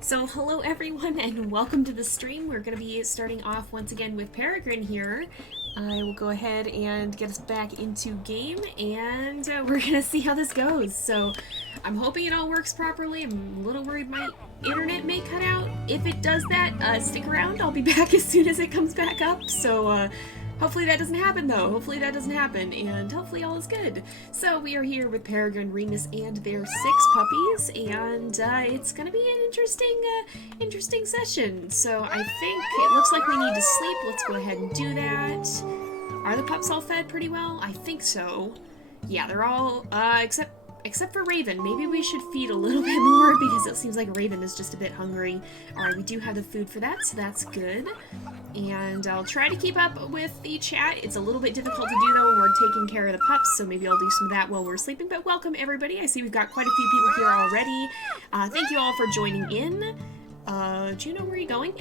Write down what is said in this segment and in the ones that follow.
So hello everyone and welcome to the stream. We're going to be starting off once again with Peregrine here. I will go ahead and get us back into game and we're going to see how this goes. So I'm hoping it all works properly. I'm a little worried my internet may cut out. If it does that, stick around. I'll be back as soon as it comes back up. So hopefully that doesn't happen though. Hopefully that doesn't happen and hopefully all is good. So we are here with Peregrine, Remus, and their 6 puppies and it's gonna be an interesting session. So I think it looks like we need to sleep. Let's go ahead and do that. Are the pups all fed pretty well? I think so. Yeah, they're all, except for Raven. Maybe we should feed a little bit more because it seems like Raven is just a bit hungry. Alright, we do have the food for that, so that's good. And I'll try to keep up with the chat. It's a little bit difficult to do though when we're taking care of the pups, so maybe I'll do some of that while we're sleeping. But welcome everybody. I see we've got quite a few people here already. Thank you all for joining in. Do you know where you're going?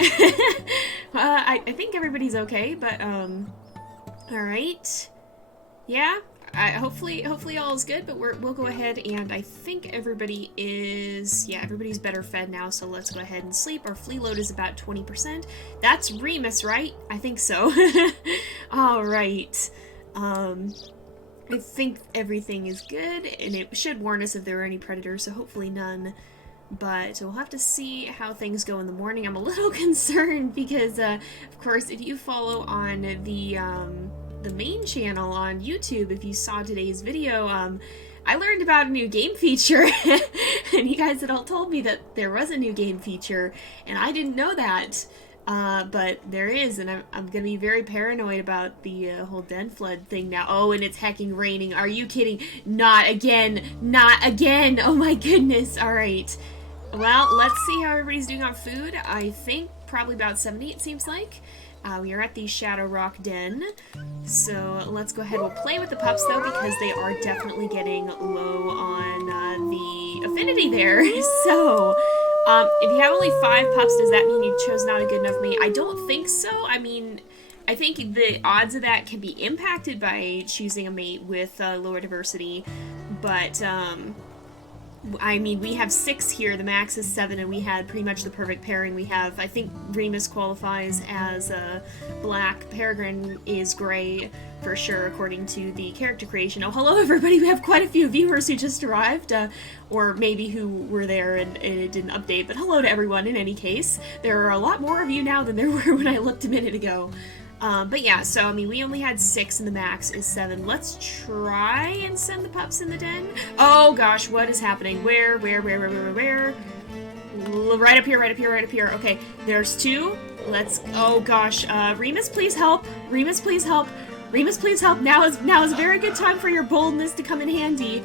I think everybody's okay, but alright. Yeah. Hopefully all is good, but we'll go ahead and I think everybody is, yeah, everybody's better fed now, so let's go ahead and sleep. Our flea load is about 20%. That's Remus, right? I think so. Alright. I think everything is good, and it should warn us if there are any predators, so hopefully none. But we'll have to see how things go in the morning. I'm a little concerned because, of course, if you follow on the main channel on YouTube, if you saw today's video, I learned about a new game feature, and you guys had all told me that there was a new game feature, and I didn't know that, but there is, and I'm gonna be very paranoid about the whole den flood thing now. Oh, and it's hecking raining. Are you kidding? Not again! Not again! Oh my goodness! Alright. Well, let's see how everybody's doing on food. I think probably about 70, it seems like. We are at the Shadow Rock Den, so let's go ahead. We'll play with the pups, though, because they are definitely getting low on the affinity there. So, if you have only 5 pups, does that mean you chose not a good enough mate? I don't think so. I mean, I think the odds of that can be impacted by choosing a mate with lower diversity, but, I mean, we have 6 here, the max is 7, and we had pretty much the perfect pairing. We have, I think Remus qualifies as black, Peregrine is gray, for sure, according to the character creation. Oh, hello everybody, we have quite a few viewers who just arrived, or maybe who were there and it didn't update, but hello to everyone in any case. There are a lot more of you now than there were when I looked a minute ago. But yeah, so, I mean, we only had 6 and the max is 7. Let's try and send the pups in the den. Oh gosh, what is happening? Where? Right up here, right up here, right up here. Okay, there's 2. Let's, oh gosh, Remus, please help. Remus, please help. Remus, please help. Now is a very good time for your boldness to come in handy.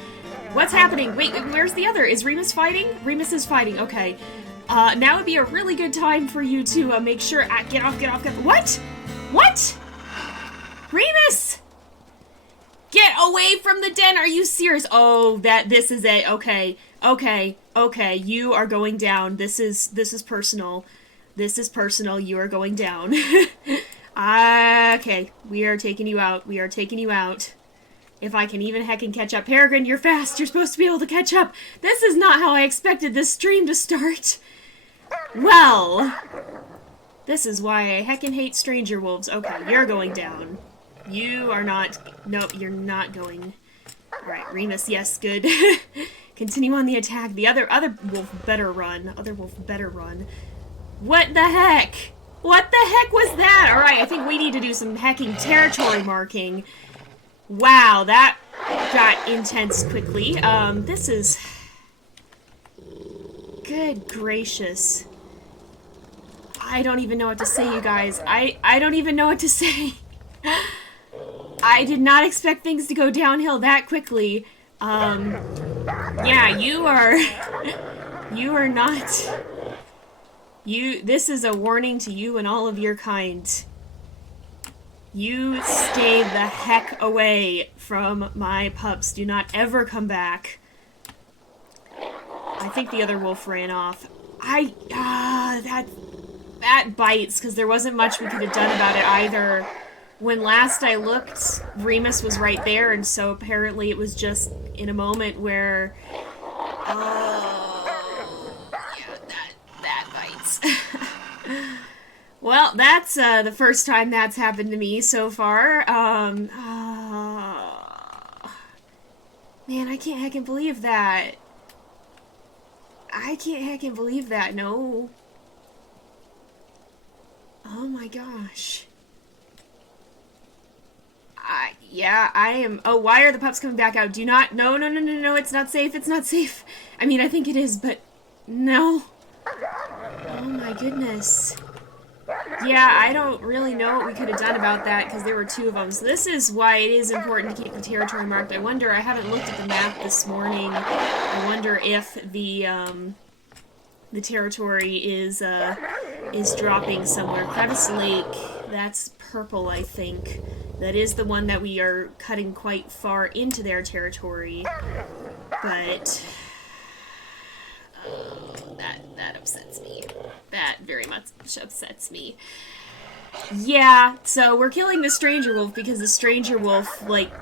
What's happening? Wait, where's the other? Is Remus fighting? Remus is fighting, okay. Now would be a really good time for you to, make sure, get off. What? What? Remus! Get away from the den! Are you serious? Oh, this is it. Okay. You are going down. This is personal. This is personal. You are going down. Okay. We are taking you out. If I can even heckin' catch up. Peregrine, you're fast. You're supposed to be able to catch up. This is not how I expected this stream to start. Well, this is why I heckin' hate stranger wolves. Okay, you're going down. You are not... Nope, you're not going... Alright, Remus, yes, good. Continue on the attack. The other wolf better run. Other wolf better run. What the heck? What the heck was that? Alright, I think we need to do some hecking territory marking. Wow, that got intense quickly. This is... Good gracious. I don't even know what to say, you guys. I don't even know what to say. I did not expect things to go downhill that quickly. Yeah, you are not... This is a warning to you and all of your kind. You stay the heck away from my pups. Do not ever come back. I think the other wolf ran off. That bites, because there wasn't much we could have done about it either. When last I looked, Remus was right there, and so apparently it was just in a moment where... yeah, that Well, that's the first time that's happened to me so far. Man, I can't heckin' believe that. I can't heckin' believe that, no. Oh my gosh. Yeah, I am. Oh, why are the pups coming back out? Do not. No, no, no, no, no. It's not safe. It's not safe. I mean, I think it is, but no. Oh my goodness. Yeah, I don't really know what we could have done about that because there were two of them. So this is why it is important to keep the territory marked. I wonder, I haven't looked at the map this morning. I wonder if the territory is dropping somewhere. Crevice Lake, that's purple, I think. That is the one that we are cutting quite far into their territory. But that upsets me. That very much upsets me. Yeah, so we're killing the stranger wolf because the stranger wolf, like,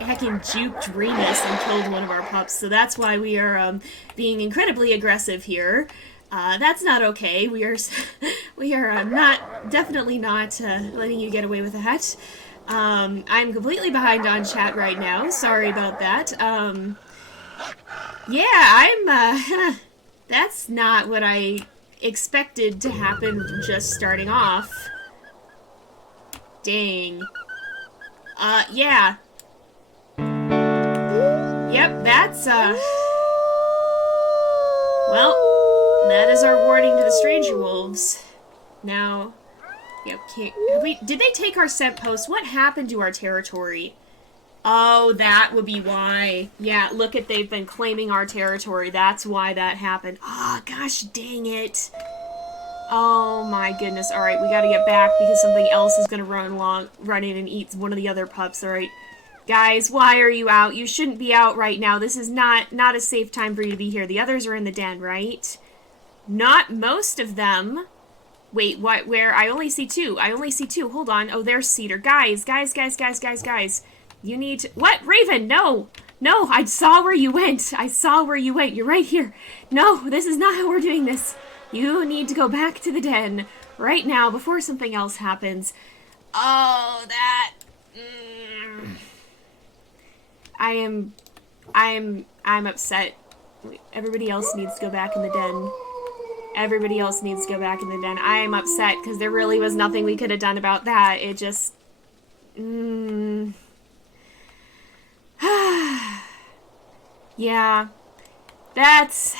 heckin' juked Remus and killed one of our pups. So that's why we are being incredibly aggressive here. That's not okay. We are definitely not letting you get away with that. I'm completely behind on chat right now. Sorry about that. Yeah, I'm, that's not what I expected to happen just starting off. Dang. Yeah. Yep, that's, well, that is our warning to the stranger wolves. Now, yep, did they take our scent post? What happened to our territory? Oh, that would be why. Yeah, look at, they've been claiming our territory. That's why that happened. Oh, gosh dang it. Oh my goodness. Alright, we gotta get back because something else is gonna run in and eat one of the other pups. Alright. Guys, why are you out? You shouldn't be out right now. This is not a safe time for you to be here. The others are in the den, right? Not most of them. Wait, what? Where? I only see two. I only see two. Hold on. Oh, there's Cedar. Guys. You need to... What? Raven, no! No, I saw where you went. I saw where you went. You're right here. No, this is not how we're doing this. You need to go back to the den right now before something else happens. Oh, that... I'm upset. Everybody else needs to go back in the den. Everybody else needs to go back in the den. I am upset because there really was nothing we could have done about that. It just... Yeah. That's...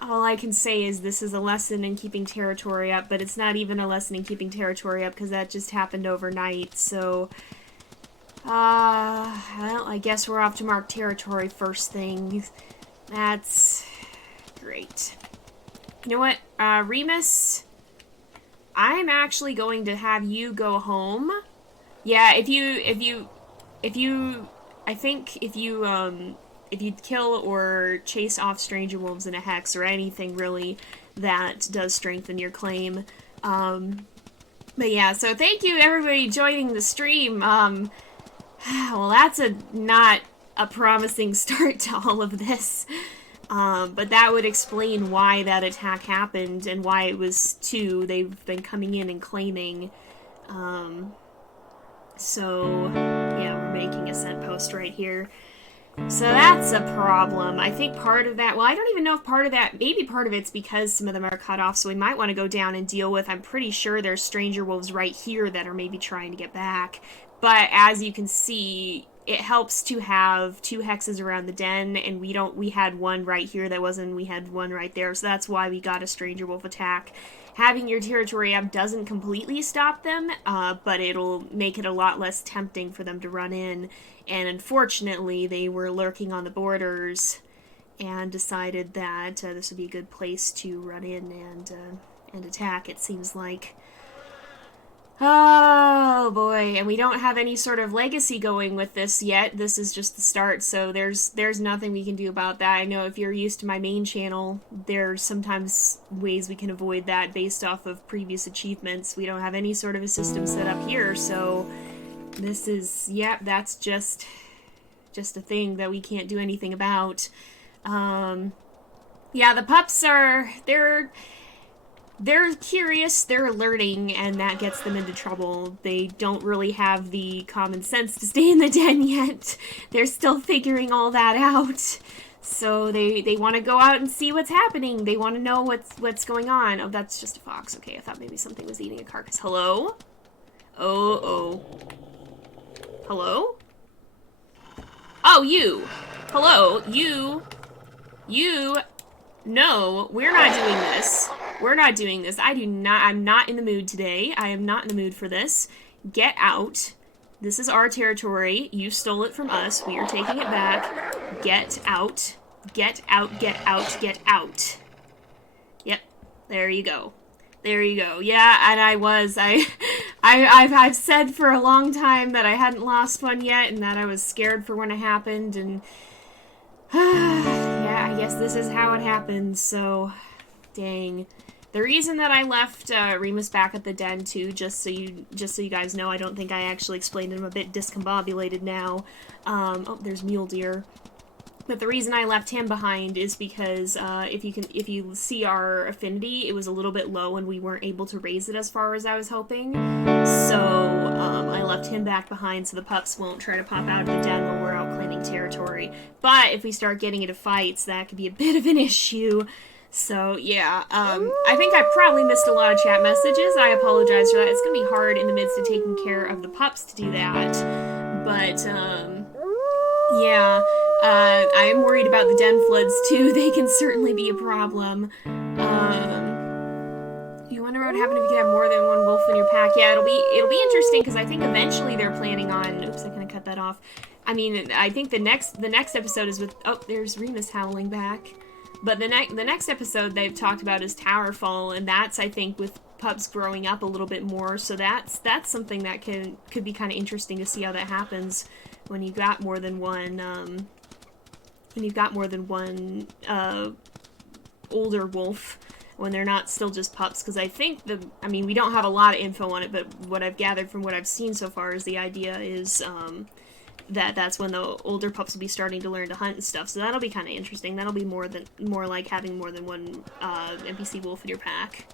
all I can say is this is a lesson in keeping territory up, but it's not even a lesson in keeping territory up because that just happened overnight, so... well, I guess we're off to mark territory first thing. That's... great. You know what, Remus? I'm actually going to have you go home. Yeah, if you kill or chase off stranger wolves in a hex or anything really that does strengthen your claim. But yeah, so thank you everybody joining the stream. Well, that's not a promising start to all of this. But that would explain why that attack happened and why it was two. They've been coming in and claiming. So, yeah, we're making a scent post right here. So that's a problem. I think part of that, well, I don't even know if part of that, maybe part of it's because some of them are cut off, so we might want to go down and deal with, I'm pretty sure there's stranger wolves right here that are maybe trying to get back. But as you can see, it helps to have two hexes around the den, and we had one right here that wasn't, we had one right there, so that's why we got a stranger wolf attack. Having your territory up doesn't completely stop them, but it'll make it a lot less tempting for them to run in, and unfortunately they were lurking on the borders and decided that this would be a good place to run in and attack, it seems like. Oh boy, and we don't have any sort of legacy going with this yet. This is just the start, so there's nothing we can do about that. I know if you're used to my main channel, there's sometimes ways we can avoid that based off of previous achievements. We don't have any sort of a system set up here, so this is, yeah, that's just a thing that we can't do anything about. Yeah, the pups are, they're curious, they're learning, and that gets them into trouble. They don't really have the common sense to stay in the den yet. They're still figuring all that out. So they want to go out and see what's happening. They want to know what's going on. Oh, that's just a fox. Okay, I thought maybe something was eating a carcass. Hello? Oh. Hello? Oh, you. Hello, you. No, we're not doing this. We're not doing this. I'm not in the mood today. I am not in the mood for this. Get out. This is our territory. You stole it from us. We are taking it back. Get out. Get out, get out, get out. Yep. There you go. There you go. Yeah, and I've said for a long time that I hadn't lost one yet and that I was scared for when it happened, and yeah, I guess this is how it happened, so dang. The reason that I left Remus back at the den too, just so you guys know, I don't think I actually explained it. I'm a bit discombobulated now. Oh, there's mule deer. But the reason I left him behind is because if you see our affinity, it was a little bit low and we weren't able to raise it as far as I was hoping. So I left him back behind so the pups won't try to pop out of the den when we're out claiming territory. But if we start getting into fights, that could be a bit of an issue. So yeah, I think I probably missed a lot of chat messages. I apologize for that. It's gonna be hard in the midst of taking care of the pups to do that. But yeah. I am worried about the den floods too. They can certainly be a problem. You wonder what would happen if you could have more than one wolf in your pack. Yeah, it'll be interesting because I think eventually they're planning on. Oops, I kind of cut that off. I mean, I think the next episode is with. Oh, there's Remus howling back. But the next episode they've talked about is Towerfall, and that's, I think, with pups growing up a little bit more. So that's something that could be kind of interesting to see how that happens when you've got more than one. When you've got more than one older wolf, when they're not still just pups, because I think I mean, we don't have a lot of info on it, but what I've gathered from what I've seen so far is the idea is that's when the older pups will be starting to learn to hunt and stuff, so that'll be kind of interesting. That'll be more like having more than one NPC wolf in your pack.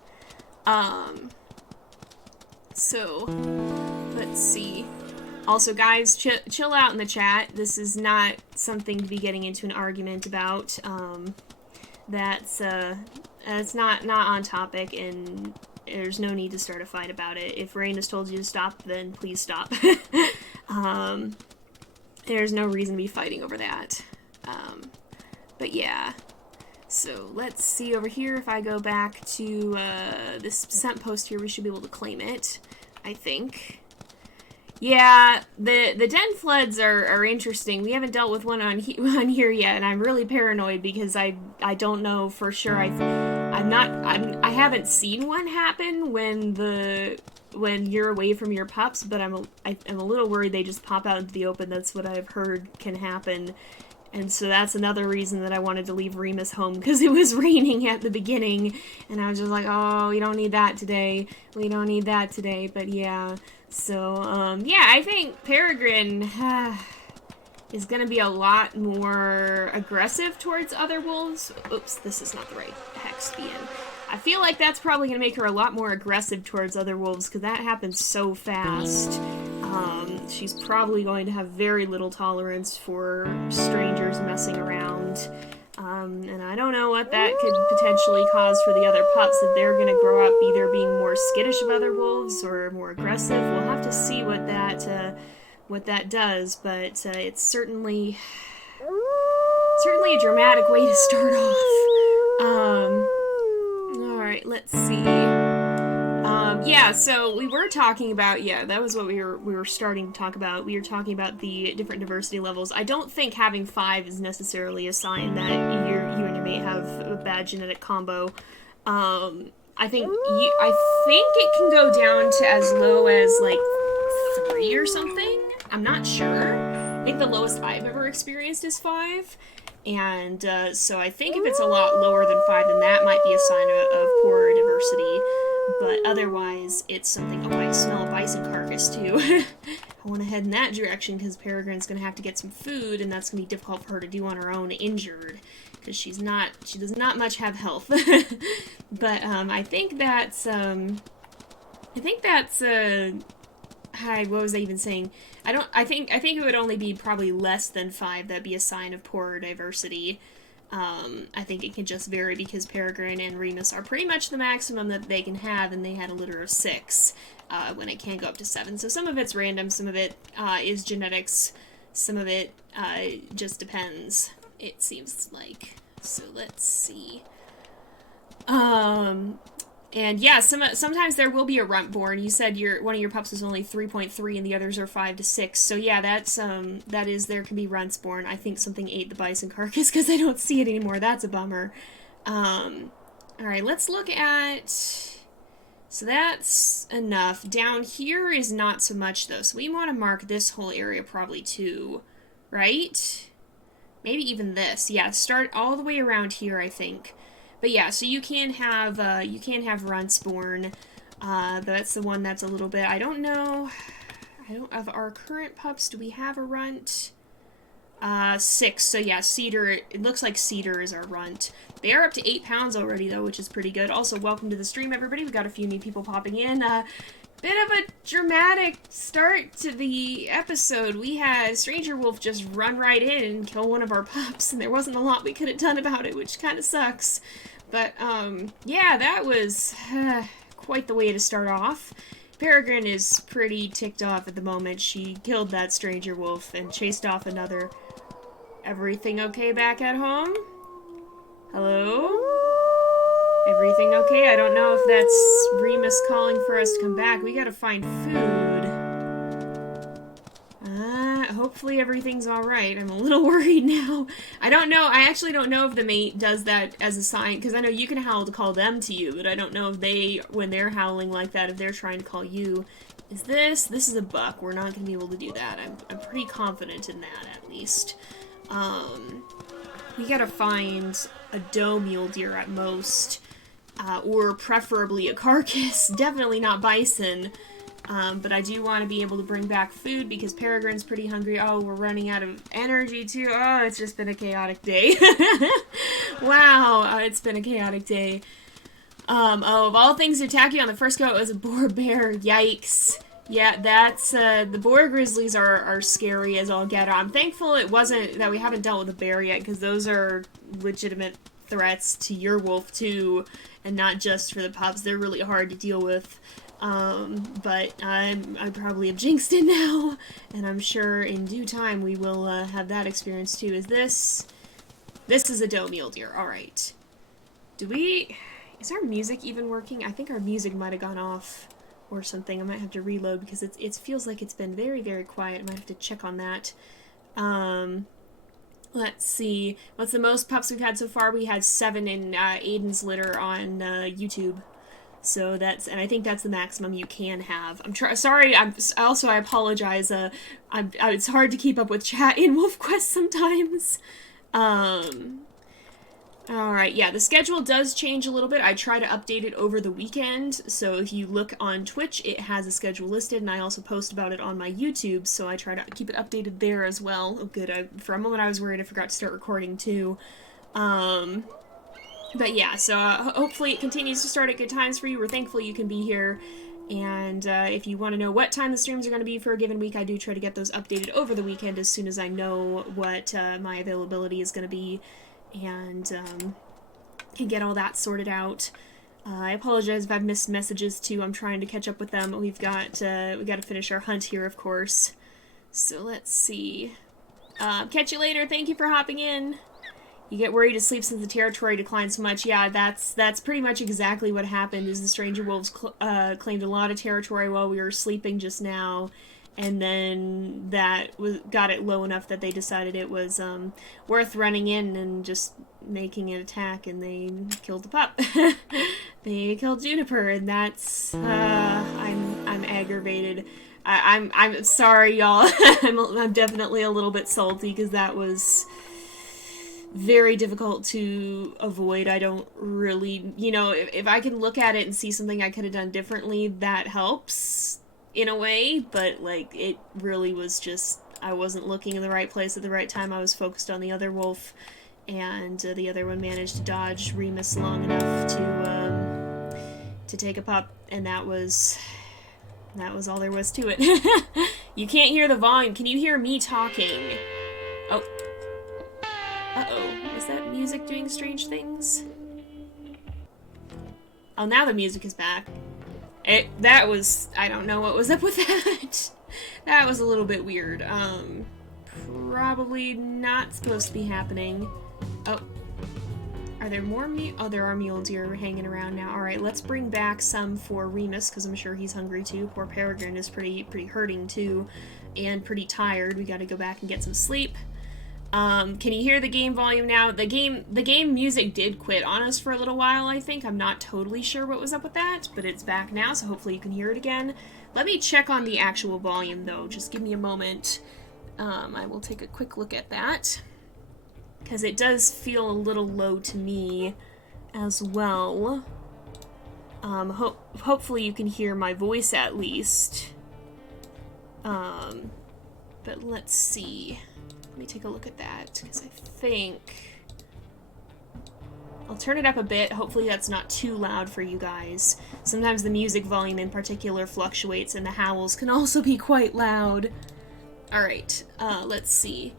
So, let's see. Also, guys, chill out in the chat. This is not something to be getting into an argument about. It's not on topic, and there's no need to start a fight about it. If Rain has told you to stop, then please stop. There's no reason to be fighting over that. But yeah. So let's see over here. If I go back to this scent post here, we should be able to claim it, I think. Yeah, the den floods are interesting. We haven't dealt with one on here yet, and I'm really paranoid because I don't know for sure. I haven't seen one happen when you're away from your pups, but I'm a little worried they just pop out into the open. That's what I've heard can happen. And so that's another reason that I wanted to leave Remus home, because it was raining at the beginning, and I was just like, oh, we don't need that today. We don't need that today, but yeah. So, yeah, I think Peregrine is going to be a lot more aggressive towards other wolves. Oops, this is not the right hex to be in. I feel like that's probably going to make her a lot more aggressive towards other wolves, because that happens so fast. She's probably going to have very little tolerance for strangers messing around. And I don't know what that could potentially cause for the other pups, if they're going to grow up either being more skittish of other wolves or more aggressive. We'll have to see what that does, but it's certainly a dramatic way to start off. Alright, let's see. Yeah, so we were talking about, yeah, that was what we were starting to talk about. We were talking about the different diversity levels. I don't think having 5 is necessarily a sign that you and your mate have a bad genetic combo. I think it can go down to as low as, like, 3 or something. I'm not sure. I think the lowest I've ever experienced is 5. And so I think if it's a lot lower than 5, then that might be a sign of poorer diversity. But otherwise, it's something. Oh, I smell a bison carcass too. I want to head in that direction because Peregrine's going to have to get some food, and that's going to be difficult for her to do on her own, injured. because she does not much have health. But I think that's hi, what was I even saying? I think it would only be probably less than 5. That'd be a sign of poorer diversity. I think it can just vary because Peregrine and Remus are pretty much the maximum that they can have, and they had a litter of 6, when it can go up to 7. So some of it's random, some of it is genetics, some of it just depends, it seems like. So let's see. And yeah, sometimes there will be a runt born. You said one of your pups is only 3.3 and the others are 5 to 6. So yeah, there can be runts born. I think something ate the bison carcass because I don't see it anymore. That's a bummer. Alright, let's look at... So that's enough. Down here is not so much though. So we want to mark this whole area probably too, right? Maybe even this. Yeah, start all the way around here, I think. But yeah, so you can have runts born. That's the one that's a little bit, I don't know, of our current pups, do we have a runt? 6, so yeah, Cedar, it looks like Cedar is our runt. They are up to 8 pounds already though, which is pretty good. Also, welcome to the stream, everybody. We've got a few new people popping in. Bit of a dramatic start to the episode. We had Stranger Wolf just run right in and kill one of our pups, and there wasn't a lot we could have done about it, which kind of sucks. But, yeah, that was quite the way to start off. Peregrine is pretty ticked off at the moment. She killed that Stranger Wolf and chased off another. Everything okay back at home? Hello? Everything okay? I don't know if that's Remus calling for us to come back. We gotta find food. Hopefully everything's alright. I'm a little worried now. I don't know. I actually don't know if the mate does that as a sign, because I know you can howl to call them to you, but I don't know if they, when they're howling like that, if they're trying to call you. This is a buck. We're not gonna be able to do that. I'm pretty confident in that, at least. We gotta find a doe mule deer at most. Or preferably a carcass. Definitely not bison. But I do want to be able to bring back food because Peregrine's pretty hungry. Oh, we're running out of energy too. Oh, it's just been a chaotic day. Wow, it's been a chaotic day. Oh, of all things to attack you on the first go, it was a boar bear. Yikes. Yeah, that's, the boar grizzlies are scary as all get out. I'm thankful it wasn't, that we haven't dealt with a bear yet, because those are legitimate threats to your wolf too, and not just for the pups. They're really hard to deal with. But I probably have jinxed it now, and I'm sure in due time we will, have that experience too. This is a doe mule deer, alright. Is our music even working? I think our music might have gone off or something. I might have to reload because it feels like it's been very, very quiet. I might have to check on that. Let's see. What's the most pups we've had so far? We had 7 in Aiden's litter on YouTube. So and I think that's the maximum you can have. Sorry, I apologize. It's hard to keep up with chat in WolfQuest sometimes. Alright, yeah, the schedule does change a little bit. I try to update it over the weekend, so if you look on Twitch, it has a schedule listed, and I also post about it on my YouTube, so I try to keep it updated there as well. Oh, good. For a moment I was worried I forgot to start recording, too. But yeah, so hopefully it continues to start at good times for you. We're thankful you can be here. And if you want to know what time the streams are going to be for a given week, I do try to get those updated over the weekend as soon as I know what my availability is going to be. And can get all that sorted out. I apologize if I've missed messages too. I'm trying to catch up with them. We got to finish our hunt here, of course. So let's see. Catch you later. Thank you for hopping in. You get worried asleep since the territory declined so much. Yeah, that's pretty much exactly what happened. Is the stranger wolves claimed a lot of territory while we were sleeping just now, and then that got it low enough that they decided it was worth running in and just making an attack, and they killed the pup. They killed Juniper, and that's I'm aggravated. I'm sorry, y'all. I'm definitely a little bit salty because that was very difficult to avoid. I don't really, if I can look at it and see something I could have done differently, that helps in a way, but like it really was just I wasn't looking in the right place at the right time. I was focused on the other wolf, and the other one managed to dodge Remus long enough to take a pup, and that was all there was to it. You can't hear the volume. Can you hear me talking? Oh. Uh-oh. Is that music doing strange things? Oh, now the music is back. That was... I don't know what was up with that. That was a little bit weird. Probably not supposed to be happening. Oh. Are there more oh, there are mules here hanging around now. Alright, let's bring back some for Remus, because I'm sure he's hungry too. Poor Peregrine is pretty hurting too, and pretty tired. We gotta go back and get some sleep. Can you hear the game volume now? The game music did quit on us for a little while, I think. I'm not totally sure what was up with that, but it's back now, so hopefully you can hear it again. Let me check on the actual volume, though. Just give me a moment. I will take a quick look at that, because it does feel a little low to me as well. Hopefully you can hear my voice at least. But let's see. Let me take a look at that, because I think... I'll turn it up a bit. Hopefully that's not too loud for you guys. Sometimes the music volume in particular fluctuates, and the howls can also be quite loud. Alright, let's see.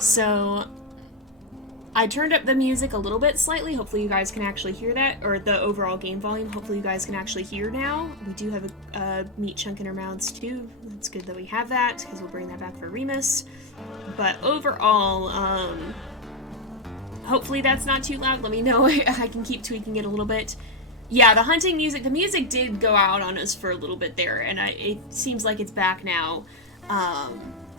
So, I turned up the music a little bit slightly. Hopefully you guys can actually hear that, or the overall game volume. Hopefully you guys can actually hear now. We do have a meat chunk in our mouths too. It's good that we have that, because we'll bring that back for Remus. But overall, hopefully that's not too loud. Let me know if I can keep tweaking it a little bit. Yeah, the hunting music, the music did go out on us for a little bit there, and it seems like it's back now.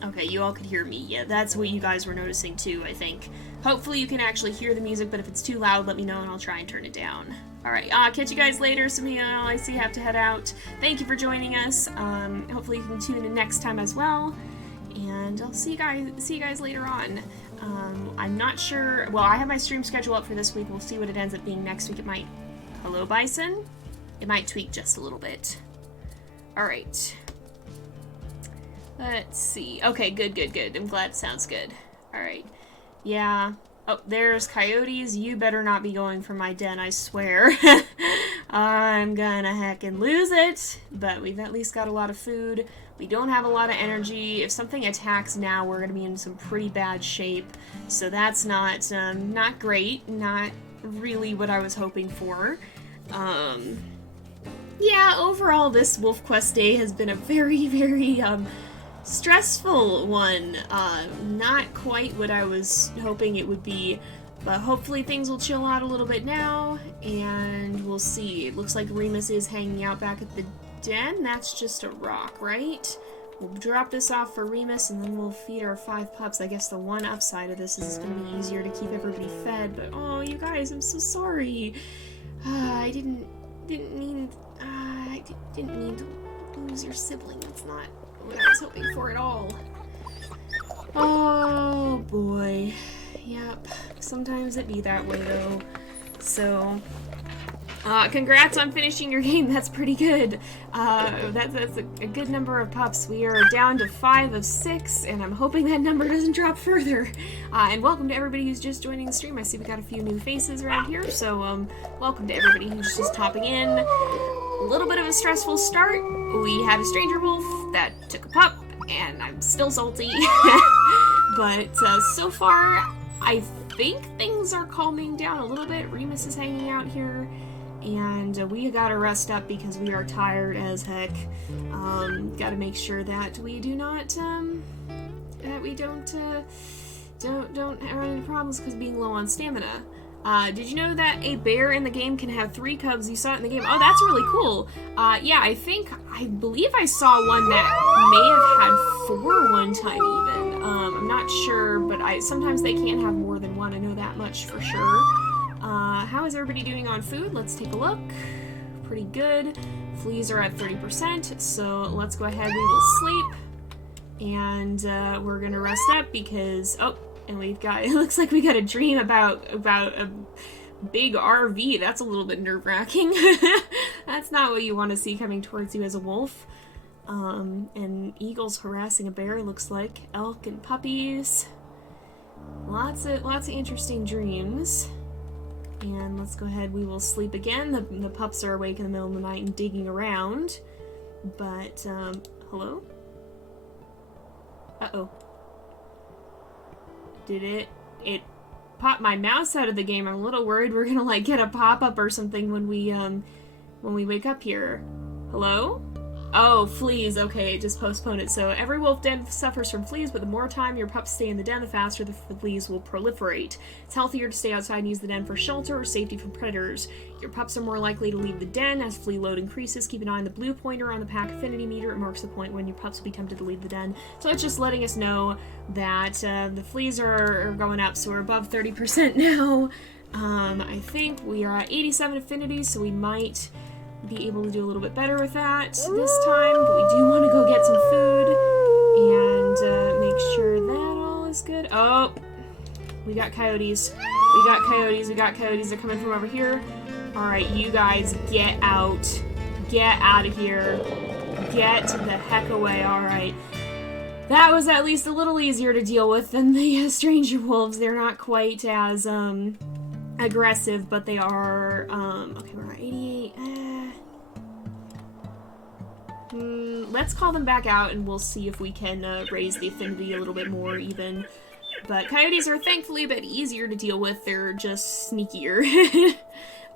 Okay, you all could hear me. Yeah, that's what you guys were noticing too, I think. Hopefully you can actually hear the music, but if it's too loud, let me know and I'll try and turn it down. Alright, catch you guys later. Some of y'all I see have to head out. Thank you for joining us. Hopefully you can tune in next time as well. And I'll see you guys later on. I'm not sure... Well, I have my stream schedule up for this week. We'll see what it ends up being next week. It might... Hello, Bison? It might tweak just a little bit. Alright. Let's see. Okay, good. I'm glad it sounds good. Alright. Yeah. Oh, there's coyotes. You better not be going for my den, I swear. I'm gonna heckin' lose it. But we've at least got a lot of food. We don't have a lot of energy. If something attacks now, we're gonna be in some pretty bad shape. So that's not great. Not really what I was hoping for. Yeah, overall, this WolfQuest day has been a very, very, stressful one. Not quite what I was hoping it would be, but hopefully things will chill out a little bit now, and we'll see. It looks like Remus is hanging out back at the den. That's just a rock, right? We'll drop this off for Remus, and then we'll feed our 5 pups. I guess the one upside of this is it's going to be easier to keep everybody fed, but oh, you guys, I'm so sorry. I didn't mean to lose your sibling. That's not what I was hoping for at all. Oh boy. Yep. Sometimes it be that way though. So, congrats on finishing your game. That's pretty good. That's a good number of pups. We are down to 5 of 6, and I'm hoping that number doesn't drop further. And welcome to everybody who's just joining the stream. I see we got a few new faces around here, so welcome to everybody who's just popping in. A little bit of a stressful start. We had a stranger wolf that took a pup, and I'm still salty. But so far, I think things are calming down a little bit. Remus is hanging out here, and we gotta rest up because we are tired as heck. Gotta make sure that we do not, that we don't have any problems because being low on stamina. Did you know that a bear in the game can have 3 cubs? You saw it in the game. Oh, that's really cool. Yeah, I believe I saw one that may have had 4 one time even. I'm not sure, but sometimes they can have more than 1. I know that much for sure. How is everybody doing on food? Let's take a look. Pretty good. Fleas are at 30%, so let's go ahead. We will sleep. And we're gonna rest up because... Oh, and we've got... It looks like we got a dream about a big RV. That's a little bit nerve-wracking. That's not what you want to see coming towards you as a wolf. And eagles harassing a bear, looks like. Elk and puppies. Lots of interesting dreams. And let's go ahead, we will sleep again. The pups are awake in the middle of the night and digging around. But, hello? Uh-oh. Did it popped my mouse out of the game. I'm a little worried we're gonna, like, get a pop-up or something when we wake up here. Hello? Oh, fleas. Okay, it just postponed it. So every wolf den suffers from fleas, but the more time your pups stay in the den, the faster the fleas will proliferate. It's healthier to stay outside and use the den for shelter or safety from predators. Your pups are more likely to leave the den as flea load increases. Keep an eye on the blue pointer on the pack affinity meter. It marks the point when your pups will be tempted to leave the den. So it's just letting us know that the fleas are going up, so we're above 30% now. I think we are at 87 affinity, so we might be able to do a little bit better with that this time, but we do want to go get some food and make sure that all is good. Oh, we got coyotes. We got coyotes. We got coyotes. They're coming from over here. All right, you guys, get out. Get out of here. Get the heck away. All right. That was at least a little easier to deal with than the stranger wolves. They're not quite as aggressive, but they are. Okay, we're at 88. Let's call them back out and we'll see if we can raise the affinity a little bit more even. But coyotes are thankfully a bit easier to deal with. They're just sneakier.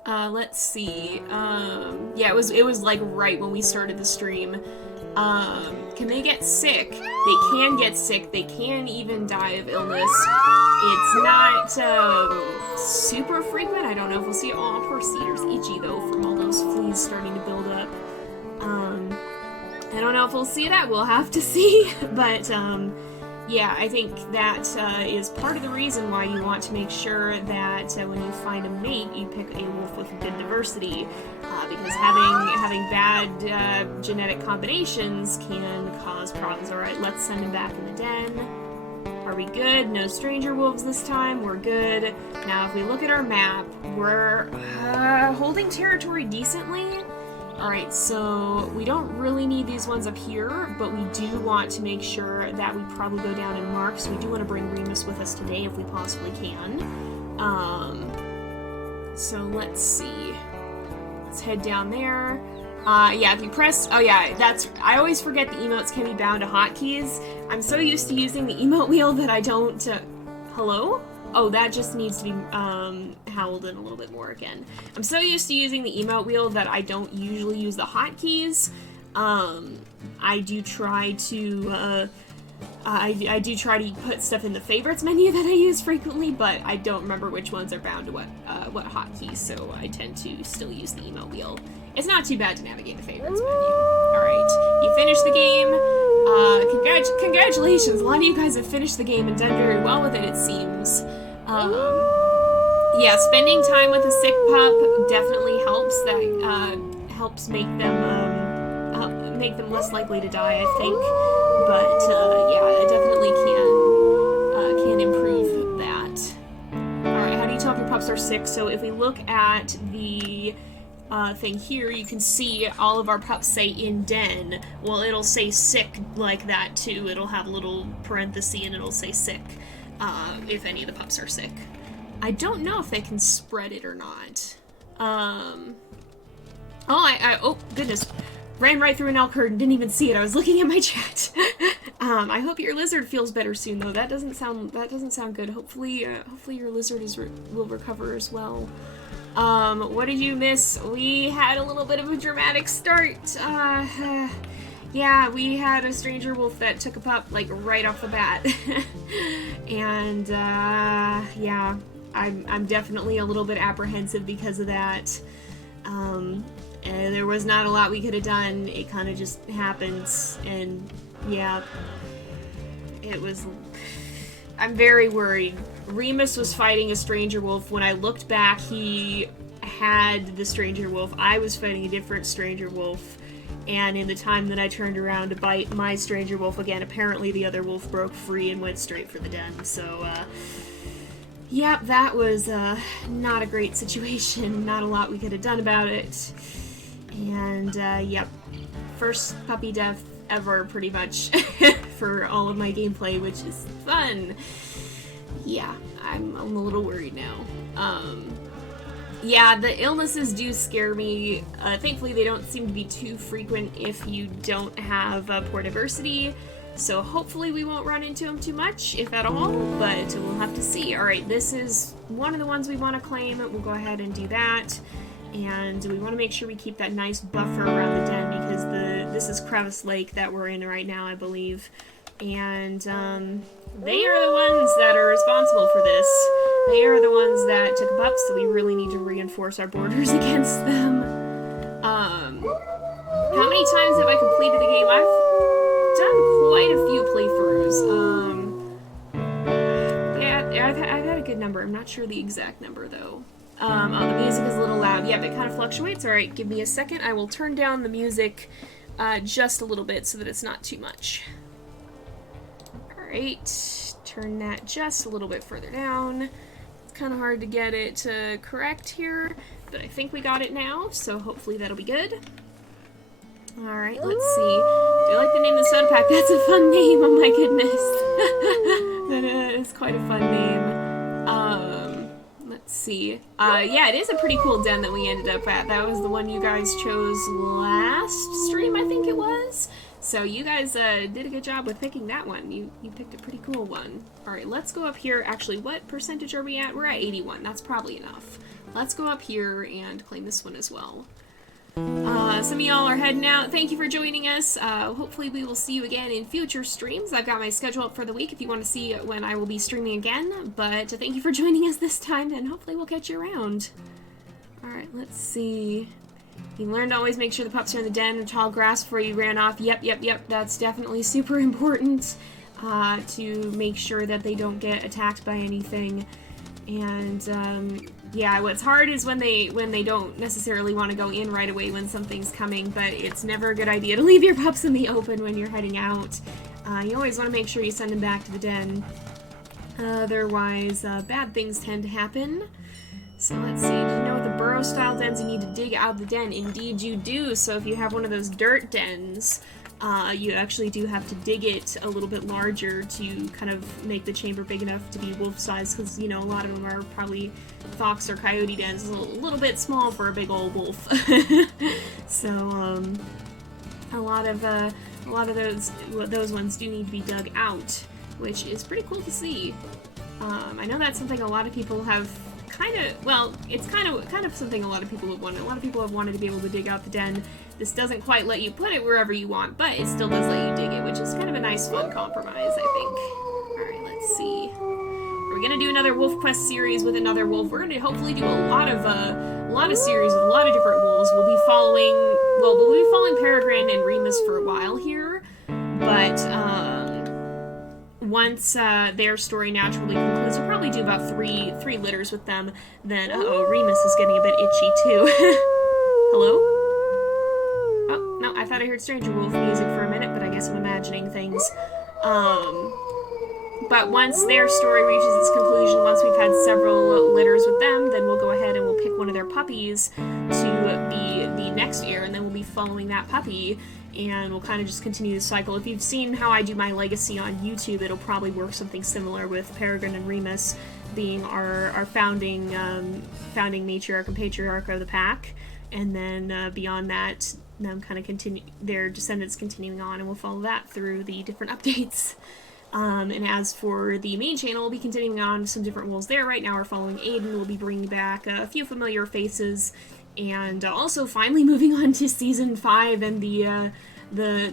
Let's see. Yeah, it was like right when we started the stream. Can they get sick? They can get sick. They can even die of illness. It's not super frequent. I don't know if we'll see it. Oh, poor Cedar's itchy though from all those fleas starting to build up. I don't know if we'll see that. We'll have to see. But yeah, I think that is part of the reason why you want to make sure that when you find a mate, you pick a wolf with good diversity, because having bad genetic combinations can cause problems. All right, let's send him back in the den. Are we good? No stranger wolves this time. We're good. Now, if we look at our map, we're holding territory decently. Alright, so we don't really need these ones up here, but we do want to make sure that we probably go down and mark, so we do want to bring Remus with us today if we possibly can. So let's see. Let's head down there. Yeah, if you press... Oh yeah, I always forget the emotes can be bound to hotkeys. I'm so used to using the emote wheel that I don't... Hello? Oh, that just needs to be howled in a little bit more again. I'm so used to using the emote wheel that I don't usually use the hotkeys. I do try to I do try to put stuff in the favorites menu that I use frequently, but I don't remember which ones are bound to what hotkeys, so I tend to still use the emote wheel. It's not too bad to navigate the favorites menu. Alright, you finished the game. Congratulations, a lot of you guys have finished the game and done very well with it, it seems. Yeah, spending time with a sick pup definitely helps. That helps make them less likely to die, I think. But yeah, it definitely can improve that. All right, how do you tell if your pups are sick? So if we look at the thing here, you can see all of our pups say in den. Well, it'll say sick like that too. It'll have a little parenthesis and it'll say sick if any of the pups are sick. I don't know if they can spread it or not. Oh goodness, ran right through an elk herd and didn't even see it. I was looking at my chat. I hope your lizard feels better soon though. That doesn't sound good. Hopefully your lizard will recover as well. What did you miss? We had a little bit of a dramatic start. Yeah, we had a stranger wolf that took a pup, like, right off the bat. And, yeah, I'm definitely a little bit apprehensive because of that. And there was not a lot we could have done. It kind of just happened, and, yeah, it was... I'm very worried. Remus was fighting a stranger wolf. When I looked back, he had the stranger wolf. I was fighting a different stranger wolf. And in the time that I turned around to bite my stranger wolf again, apparently the other wolf broke free and went straight for the den. So, yep, that was not a great situation. Not a lot we could have done about it. And, yep, first puppy death ever, pretty much, for all of my gameplay, which is fun. Yeah, I'm a little worried now. Yeah, the illnesses do scare me. Thankfully, they don't seem to be too frequent if you don't have poor diversity. So hopefully we won't run into them too much, if at all, but we'll have to see. Alright, this is one of the ones we want to claim. We'll go ahead and do that. And we want to make sure we keep that nice buffer around the den because this is Crevice Lake that we're in right now, I believe. And they are the ones that are responsible for this. They are the ones that took them up, so we really need to reinforce our borders against them. How many times have I completed the game? I've done quite a few playthroughs. Yeah, I've had a good number. I'm not sure the exact number, though. Oh, the music is a little loud. Yep, it kind of fluctuates. Alright, give me a second. I will turn down the music just a little bit so that it's not too much. Alright, turn that just a little bit further down. It's kind of hard to get it correct here, but I think we got it now, so hopefully that'll be good. Alright, let's see. Do you like the name of the soda pack? That's a fun name, oh my goodness. That is quite a fun name. Let's see. Yeah, it is a pretty cool den that we ended up at. That was the one you guys chose last stream, I think it was. So you guys did a good job with picking that one. You picked a pretty cool one. Alright, let's go up here. Actually, what percentage are we at? We're at 81. That's probably enough. Let's go up here and claim this one as well. Some of y'all are heading out. Thank you for joining us. Hopefully we will see you again in future streams. I've got my schedule up for the week if you want to see when I will be streaming again. But thank you for joining us this time, and hopefully we'll catch you around. Alright, let's see. You learned to always make sure the pups are in the den and tall grass before you ran off. Yep. That's definitely super important to make sure that they don't get attacked by anything. And yeah, what's hard is when they don't necessarily want to go in right away when something's coming, but it's never a good idea to leave your pups in the open when you're heading out. You always want to make sure you send them back to the den. Otherwise, bad things tend to happen. So let's see, do you know with the burrow-style dens you need to dig out the den? Indeed you do, so if you have one of those dirt dens, you actually do have to dig it a little bit larger to kind of make the chamber big enough to be wolf size, because, you know, a lot of them are probably fox or coyote dens, a little bit small for a big old wolf. So, a lot of those ones do need to be dug out, which is pretty cool to see. I know that's something a lot of people have it's kind of something a lot of people have wanted. A lot of people have wanted to be able to dig out the den. This doesn't quite let you put it wherever you want, but it still does let you dig it, which is kind of a nice, fun compromise, I think. Alright, let's see. We're gonna do another WolfQuest series with another wolf. We're gonna hopefully do a lot of series with a lot of different wolves. We'll be following Peregrine and Remus for a while here, but once their story naturally concludes, we'll probably do about three litters with them. Then, Remus is getting a bit itchy too. Hello? Oh, no, I thought I heard Stranger Wolf music for a minute, but I guess I'm imagining things. But once their story reaches its conclusion, once we've had several litters with them, then we'll go ahead and we'll pick one of their puppies to be the next heir, and then we'll be following that puppy, and we'll kind of just continue the cycle. If you've seen how I do my legacy on YouTube, it'll probably work something similar with Peregrine and Remus being our founding matriarch and patriarch of the pack, and then beyond that, them kind of continue their descendants continuing on, and we'll follow that through the different updates. And as for the main channel, we'll be continuing on with some different wolves there. Right now we're following Aiden. We'll be bringing back a few familiar faces, and also finally moving on to Season 5 and the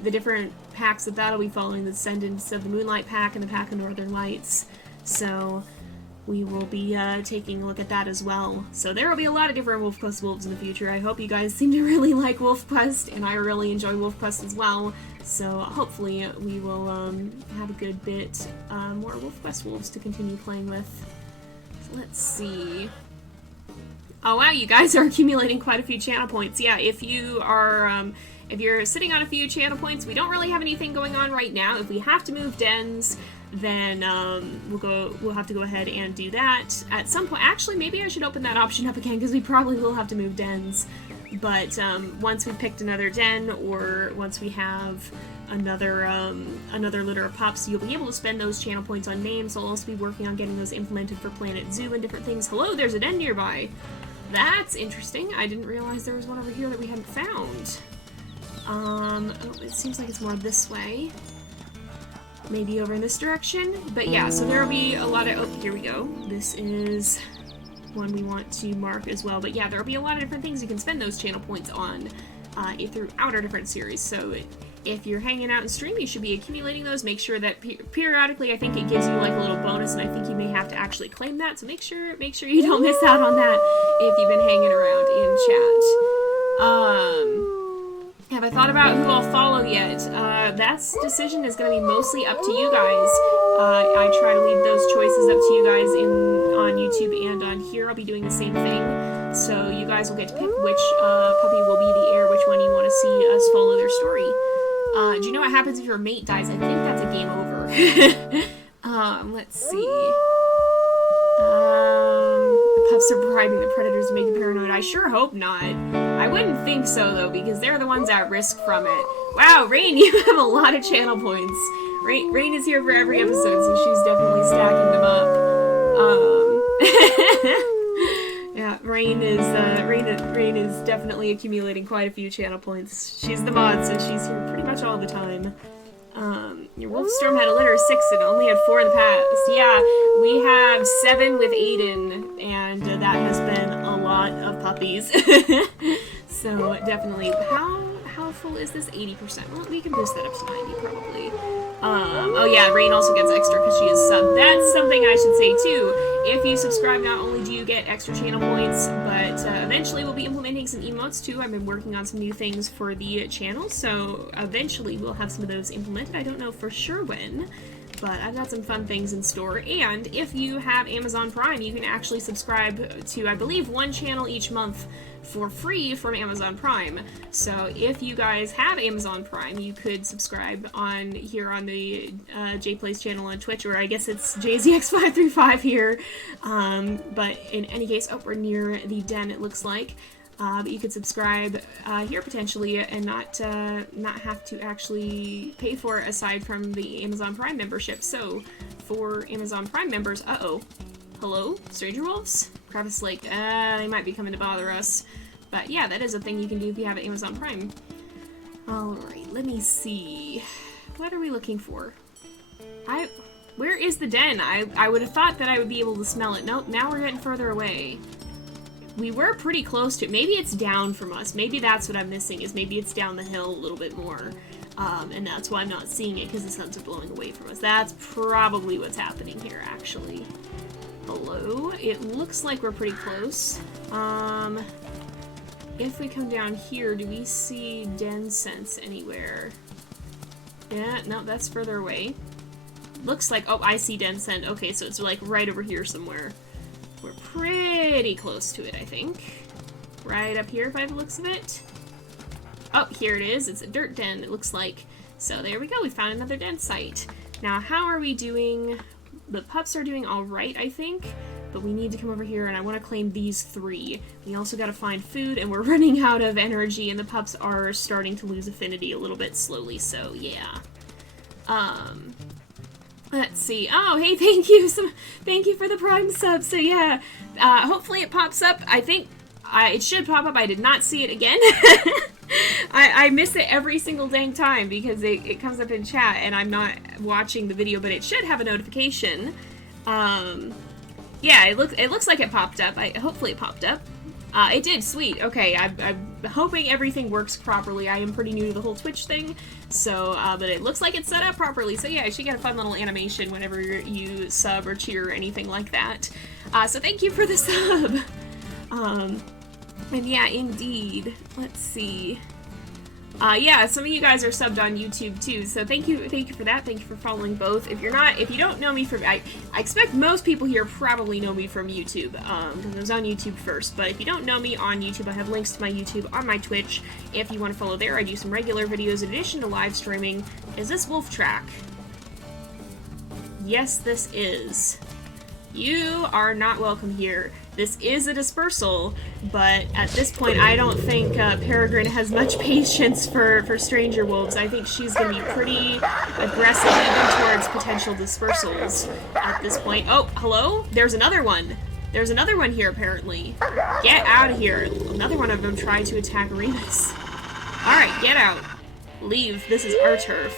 different packs that'll be following, the descendants of the Moonlight Pack and the Pack of Northern Lights. So we will be taking a look at that as well. So there will be a lot of different WolfQuest wolves in the future. I hope you guys seem to really like WolfQuest, and I really enjoy WolfQuest as well. So hopefully we will have a good bit more WolfQuest wolves to continue playing with. So let's see. Oh wow, you guys are accumulating quite a few channel points. Yeah, if you are if you're sitting on a few channel points, we don't really have anything going on right now. If we have to move dens, then we'll have to go ahead and do that at some point. Actually, maybe I should open that option up again, because we probably will have to move dens. But once we picked another den, or once we have another litter of pups, you'll be able to spend those channel points on names. I'll also be working on getting those implemented for Planet Zoo and different things. Hello, there's a den nearby. That's interesting. I didn't realize there was one over here that we hadn't found. Oh, it seems like it's more this way. Maybe over in this direction. But yeah, so there'll be a lot of... Oh, here we go. This is one we want to mark as well. But yeah, there'll be a lot of different things you can spend those channel points on throughout our different series. So if you're hanging out in stream, you should be accumulating those. Make sure that periodically, I think it gives you like a little bonus, and I think you may have to actually claim that. So make sure you don't miss out on that if you've been hanging around in chat. Have I thought about who I'll follow yet? That decision is going to be mostly up to you guys. I try to leave those choices up to you guys on YouTube and on here. I'll be doing the same thing. So you guys will get to pick which puppy will be the heir, which one you want to see us follow their story. Do you know what happens if your mate dies? I think that's a game over. Let's see. Pups are bribing the predators to make you paranoid. I sure hope not. I wouldn't think so, though, because they're the ones at risk from it. Wow, Rain, you have a lot of channel points. Rain is here for every episode, so she's definitely stacking them up. Yeah, Rain is definitely accumulating quite a few channel points. She's the mod, so she's here pretty much all the time. Your Wolfstorm had a litter of 6 and only had 4 in the past. Yeah, we have 7 with Aiden, and that has been a lot of puppies. So definitely, how full is this? 80%. Well, we can boost that up to 90 probably. Oh yeah, Rain also gets extra because she is sub. That's something I should say too. If you subscribe, not only do you get extra channel points, but eventually we'll be implementing some emotes too. I've been working on some new things for the channel, so eventually we'll have some of those implemented. I don't know for sure when, but I've got some fun things in store. And if you have Amazon Prime, you can actually subscribe to, I believe, 1 channel each month for free from Amazon Prime. So if you guys have Amazon Prime, you could subscribe on here on the JayPlays channel on Twitch, or I guess it's JZX535 here. But in any case, oh, we're near the den, it looks like. But you could subscribe here potentially and not have to actually pay for it aside from the Amazon Prime membership. So for Amazon Prime members, hello, Stranger Wolves? Crevice Lake, they might be coming to bother us. But yeah, that is a thing you can do if you have Amazon Prime. Alright, let me see. What are we looking for? Where is the den? I would have thought that I would be able to smell it. Nope, now we're getting further away. We were pretty close to it. Maybe it's down from us. Maybe that's what I'm missing, is maybe it's down the hill a little bit more. And that's why I'm not seeing it, because the suns are blowing away from us. That's probably what's happening here, actually. Hello? It looks like we're pretty close. If we come down here, do we see den sense anywhere? Yeah, no, that's further away. Looks like, oh, I see den scent. Okay, so it's like right over here somewhere. We're pretty close to it, I think. Right up here, by the looks of it. Oh, here it is. It's a dirt den, it looks like. So there we go. We found another den site. Now, how are we doing? The pups are doing all right, I think. But we need to come over here, and I want to claim these 3. We also got to find food, and we're running out of energy, and the pups are starting to lose affinity a little bit slowly, so yeah. Let's see. Oh, hey, thank you. Thank you for the Prime sub. So yeah, hopefully it pops up. I think it should pop up. I did not see it again. I miss it every single dang time because it comes up in chat and I'm not watching the video, but it should have a notification. Yeah, it looks like it popped up. Hopefully it popped up. It did. Sweet. Okay, I'm hoping everything works properly. I am pretty new to the whole Twitch thing, so, but it looks like it's set up properly. So yeah, you should get a fun little animation whenever you sub or cheer or anything like that. So thank you for the sub. And yeah, indeed. Let's see. Yeah, some of you guys are subbed on YouTube too, so thank you for that. Thank you for following both. If you don't know me from, I expect most people here probably know me from YouTube, because I was on YouTube first. But if you don't know me on YouTube, I have links to my YouTube on my Twitch. If you want to follow there, I do some regular videos in addition to live streaming. Is this Wolf Track? Yes, this is. You are not welcome here. This is a dispersal, but at this point, I don't think Peregrine has much patience for stranger wolves. I think she's going to be pretty aggressive even towards potential dispersals at this point. Oh, hello? There's another one. There's another one here, apparently. Get out of here. Another one of them tried to attack Remus. Alright, get out. Leave. This is our turf.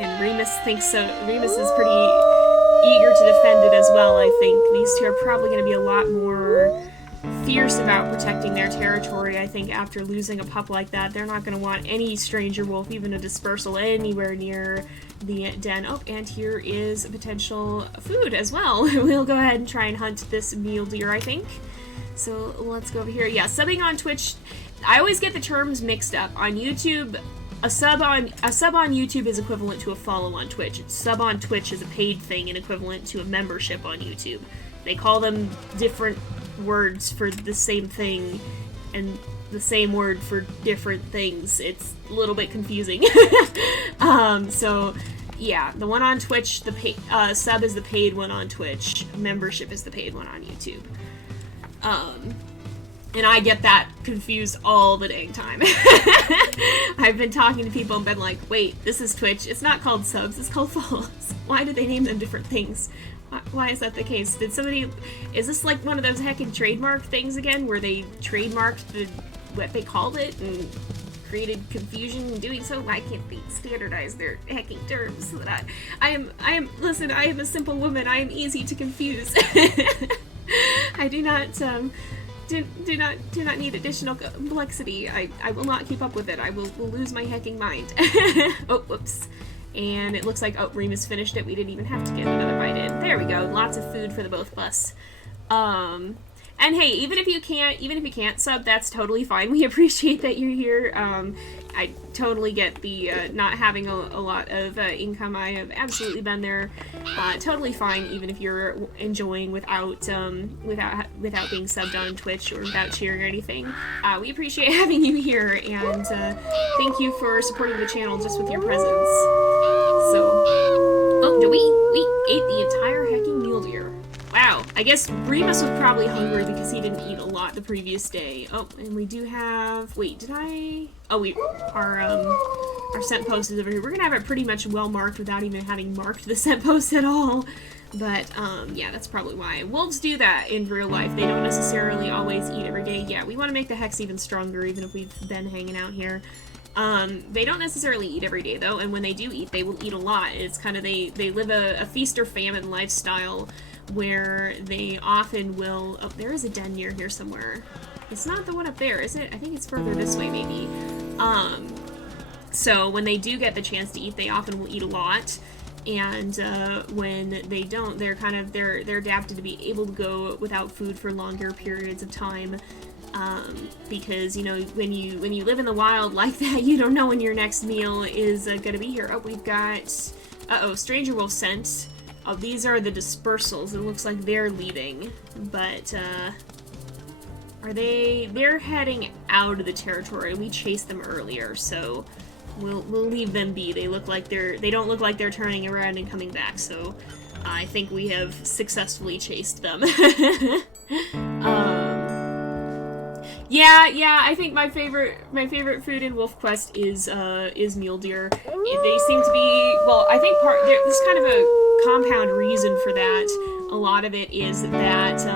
And Remus thinks so. Remus is pretty eager to defend it as well, I think. These two are probably going to be a lot more fierce about protecting their territory, I think, after losing a pup like that. They're not going to want any stranger wolf, even a dispersal, anywhere near the den. Oh, and here is potential food as well. We'll go ahead and try and hunt this mule deer, I think. So let's go over here. Yeah, subbing on Twitch. I always get the terms mixed up. On YouTube, a sub on YouTube is equivalent to a follow on Twitch. Sub on Twitch is a paid thing and equivalent to a membership on YouTube. They call them different words for the same thing and the same word for different things. It's a little bit confusing. So yeah, the one on Twitch, the sub is the paid one on Twitch. Membership is the paid one on YouTube. And I get that confused all the dang time. I've been talking to people and been like, wait, this is Twitch. It's not called subs, it's called follows. Why did they name them different things? Why is that the case? Is this like one of those heckin' trademark things again, where they trademarked what they called it and created confusion in doing so? Why can't they standardize their hecking terms so that listen, I am a simple woman, I am easy to confuse. I do not, do not need additional complexity. I will not keep up with it. I will lose my hecking mind. Oh, whoops. And it looks like, oh, Remus finished it. We didn't even have to get another bite in. There we go. Lots of food for the both of us. And hey, even if you can't sub, that's totally fine. We appreciate that you're here. I totally get the not having a lot of income. I have absolutely been there. Totally fine, even if you're enjoying without being subbed on Twitch or without cheering or anything. We appreciate having you here, and thank you for supporting the channel just with your presence. So, oh, we ate the entire hecking mule deer. Wow, I guess Remus was probably hungry because he didn't eat a lot the previous day. Oh, and we do have, wait, did I? Oh, our scent post is over here. We're gonna have it pretty much well marked without even having marked the scent post at all. But, yeah, that's probably why. Wolves do that in real life. They don't necessarily always eat every day. Yeah, we want to make the hex even stronger, even if we've been hanging out here. They don't necessarily eat every day, though, and when they do eat, they will eat a lot. It's kind of, they live a feast or famine lifestyle, where they often will... Oh, there is a den near here somewhere. It's not the one up there, is it? I think it's further this way, maybe. So when they do get the chance to eat, they often will eat a lot. And when they don't, they're adapted to be able to go without food for longer periods of time. Because, you know, when you live in the wild like that, you don't know when your next meal is gonna be here. Oh, we've got... Uh-oh, Stranger Wolf scent. Oh, these are the dispersals. It looks like they're leaving, but, they're heading out of the territory. We chased them earlier, so we'll leave them be. They don't look like they're turning around and coming back, so I think we have successfully chased them. Yeah, I think my favorite food in WolfQuest is mule deer. They seem to be, well, I think there's kind of a compound reason for that. A lot of it is that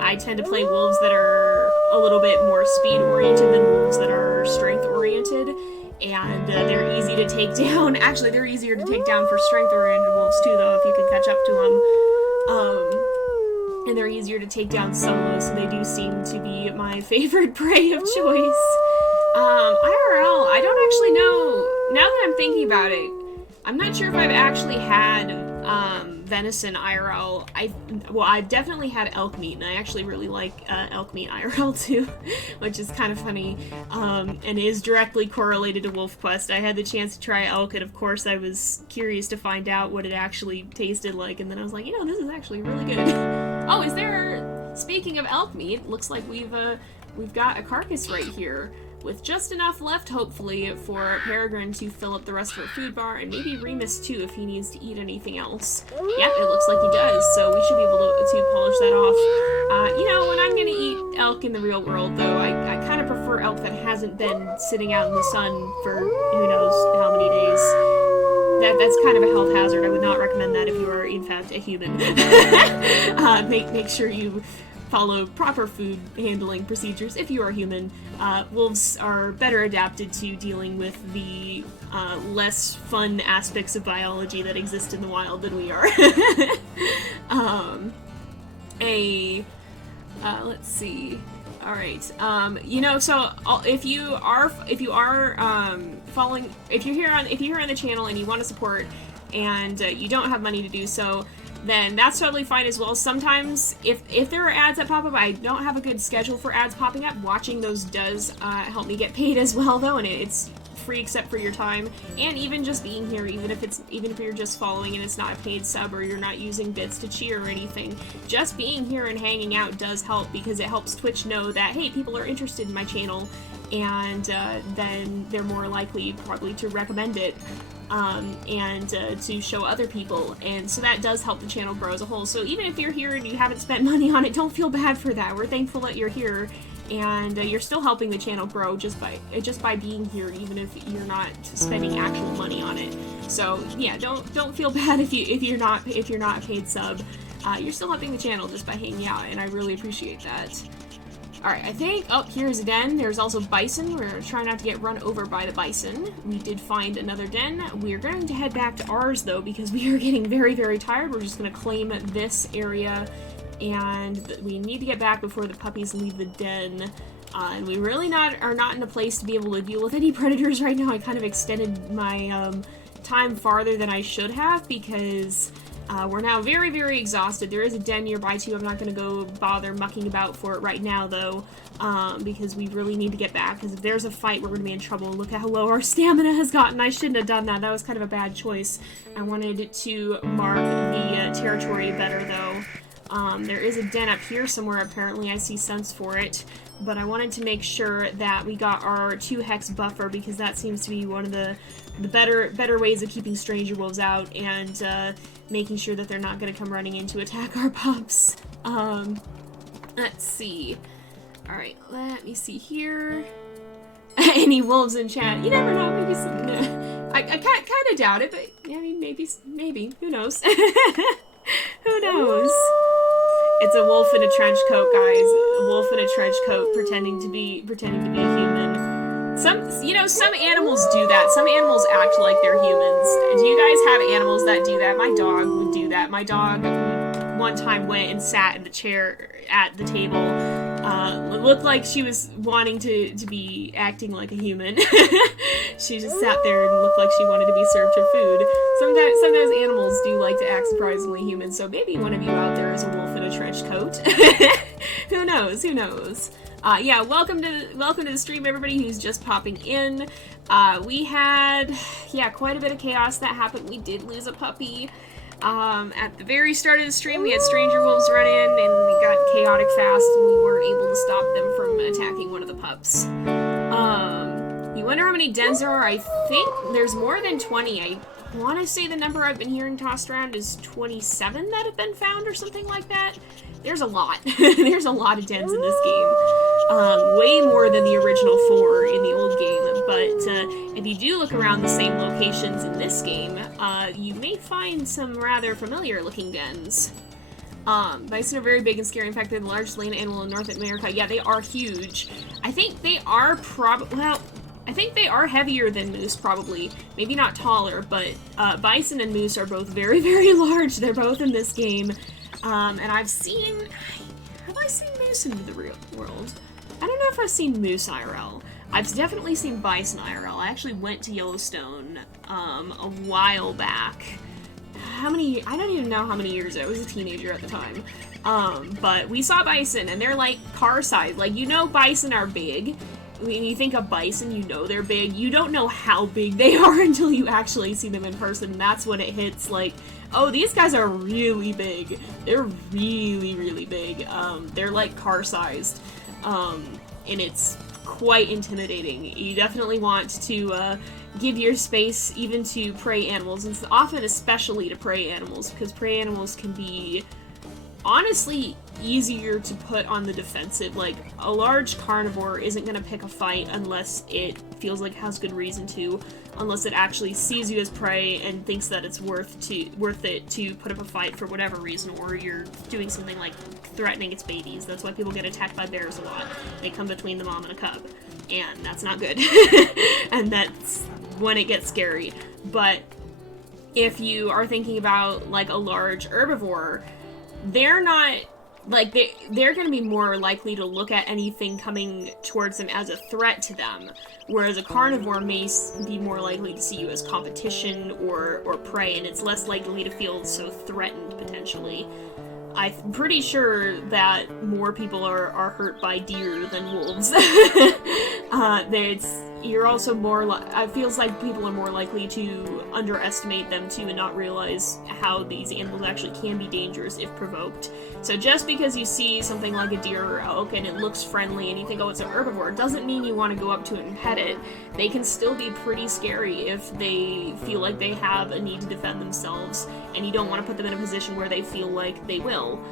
I tend to play wolves that are a little bit more speed-oriented than wolves that are strength-oriented, and they're easy to take down. Actually, they're easier to take down for strength-oriented wolves too, though, if you can catch up to them. And they're easier to take down solo, so they do seem to be my favorite prey of choice. IRL, I don't actually know. Now that I'm thinking about it, I'm not sure if I've actually had venison IRL. I've definitely had elk meat, and I actually really like elk meat IRL too, which is kind of funny, and is directly correlated to WolfQuest. I had the chance to try elk, and of course I was curious to find out what it actually tasted like, and then I was like, you know, this is actually really good. Oh, speaking of elk meat, looks like we've got a carcass right here. with just enough left, hopefully, for Peregrine to fill up the rest of her food bar, and maybe Remus too, if he needs to eat anything else. Yep, it looks like he does, so we should be able to polish that off. You know, when I'm gonna eat elk in the real world, though, I kind of prefer elk that hasn't been sitting out in the sun for who knows how many days. That's kind of a health hazard. I would not recommend that if you are, in fact, a human. Make sure you follow proper food handling procedures if you are human. Wolves are better adapted to dealing with the less fun aspects of biology that exist in the wild than we are. Let's see. All right. You know, so if you're here on the channel and you want to support, and you don't have money to do so, then that's totally fine as well. Sometimes, if there are ads that pop up, I don't have a good schedule for ads popping up. Watching those does help me get paid as well, though, and it's free except for your time, and even just being here, even if you're just following and it's not a paid sub or you're not using bits to cheer or anything, just being here and hanging out does help, because it helps Twitch know that, hey, people are interested in my channel, and then they're more likely probably to recommend it, and to show other people, and so that does help the channel grow as a whole. So even if you're here and you haven't spent money on it, don't feel bad for that. We're thankful that you're here, and you're still helping the channel grow just by being here, even if you're not spending actual money on it. So yeah, don't feel bad if you're not a paid sub. You're still helping the channel just by hanging out, and I really appreciate that. Alright, I think, oh, here's a den. There's also bison. We're trying not to get run over by the bison. We did find another den. We're going to head back to ours, though, because we are getting very, very tired. We're just going to claim this area, and we need to get back before the puppies leave the den. And we really are not in a place to be able to deal with any predators right now. I kind of extended my time farther than I should have, because we're now very, very exhausted. There is a den nearby, too. I'm not going to go bother mucking about for it right now, though, because we really need to get back, because if there's a fight, we're going to be in trouble. Look at how low our stamina has gotten. I shouldn't have done that. That was kind of a bad choice. I wanted to mark the territory better, though. There is a den up here somewhere, apparently. I see sense for it, but I wanted to make sure that we got our 2-hex buffer, because that seems to be one of the better ways of keeping stranger wolves out, and making sure that they're not going to come running in to attack our pups. Let's see. Alright, let me see here. Any wolves in chat? You never know, maybe some... I kind of doubt it, but, I mean, maybe. Who knows? Who knows? It's a wolf in a trench coat, guys. A wolf in a trench coat pretending to be a human. Some animals do that. Some animals act like they're humans. Do you guys have animals that do that? My dog would do that. My dog one time went and sat in the chair at the table. It looked like she was wanting to be acting like a human. She just sat there and looked like she wanted to be served her food. Sometimes animals do like to act surprisingly human, so maybe one of you out there is a wolf in a trench coat. Who knows? Who knows? Yeah, welcome to the stream, everybody who's just popping in. We had, quite a bit of chaos that happened. We did lose a puppy. At the very start of the stream, we had stranger wolves run in, and we got chaotic fast, and we weren't able to stop them from attacking one of the pups. You wonder how many dens there are? I think there's more than 20. I want to say the number I've been hearing tossed around is 27 that have been found, or something like that. There's a lot. There's a lot of dens in this game. Way more than the original 4 in the old game, but if you do look around the same locations in this game, you may find some rather familiar looking dens. Bison are very big and scary. In fact, they're the largest land animal in North America. Yeah, they are huge. I think they are I think they are heavier than moose, probably. Maybe not taller, but bison and moose are both very, very large. They're both in this game. And have I seen moose in the real world? I don't know if I've seen moose IRL. I've definitely seen bison IRL. I actually went to Yellowstone a while back. I don't even know how many years ago. I was a teenager at the time. But we saw bison, and they're like car size. Like, you know bison are big. When you think of bison, you know they're big. You don't know how big they are until you actually see them in person. That's when it hits, like, oh, these guys are really big. They're really, really big. They're like car-sized. And it's quite intimidating. You definitely want to give your space even to prey animals, and often especially to prey animals, because prey animals can be honestly easier to put on the defensive. Like, a large carnivore isn't going to pick a fight unless it feels like it has good reason to, unless it actually sees you as prey and thinks that it's worth it to put up a fight for whatever reason, or you're doing something like threatening its babies. That's why people get attacked by bears a lot. They come between the mom and a cub, and that's not good. And that's when it gets scary. But if you are thinking about, like, a large herbivore, they're not, like, they're going to be more likely to look at anything coming towards them as a threat to them, whereas a carnivore may be more likely to see you as competition or prey, and it's less likely to feel so threatened, potentially. I'm pretty sure that more people are hurt by deer than wolves. You're also more, it feels like people are more likely to underestimate them too and not realize how these animals actually can be dangerous if provoked. So just because you see something like a deer or elk and it looks friendly and you think, oh, it's an herbivore, doesn't mean you want to go up to it and pet it. They can still be pretty scary if they feel like they have a need to defend themselves, and you don't want to put them in a position where they feel like they will.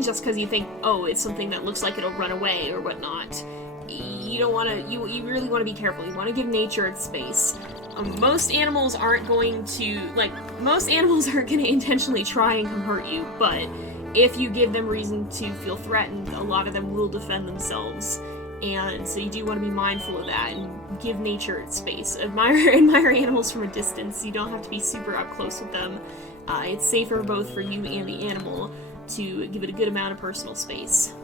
Just because you think, oh, it's something that looks like it'll run away or whatnot. You don't want to, you really want to be careful. You want to give nature its space. Most animals aren't going to intentionally try and come hurt you, but if you give them reason to feel threatened, a lot of them will defend themselves. And so you do want to be mindful of that and give nature its space. Admire animals from a distance. You don't have to be super up close with them. It's safer both for you and the animal to give it a good amount of personal space.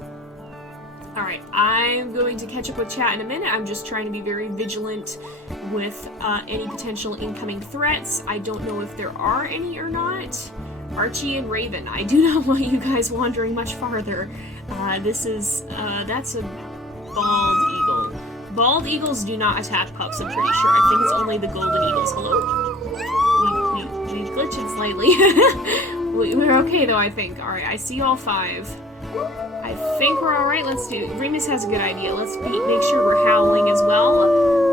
Alright, I'm going to catch up with chat in a minute. I'm just trying to be very vigilant with any potential incoming threats. I don't know if there are any or not. Archie and Raven, I do not want you guys wandering much farther. That's a bald eagle. Bald eagles do not attack pups, I'm pretty sure. I think it's only the golden eagles. Hello? We glitched slightly. We're okay though, I think. Alright, I see all 5. I think we're alright. Let's do it. Remus has a good idea. Let's make sure we're howling as well.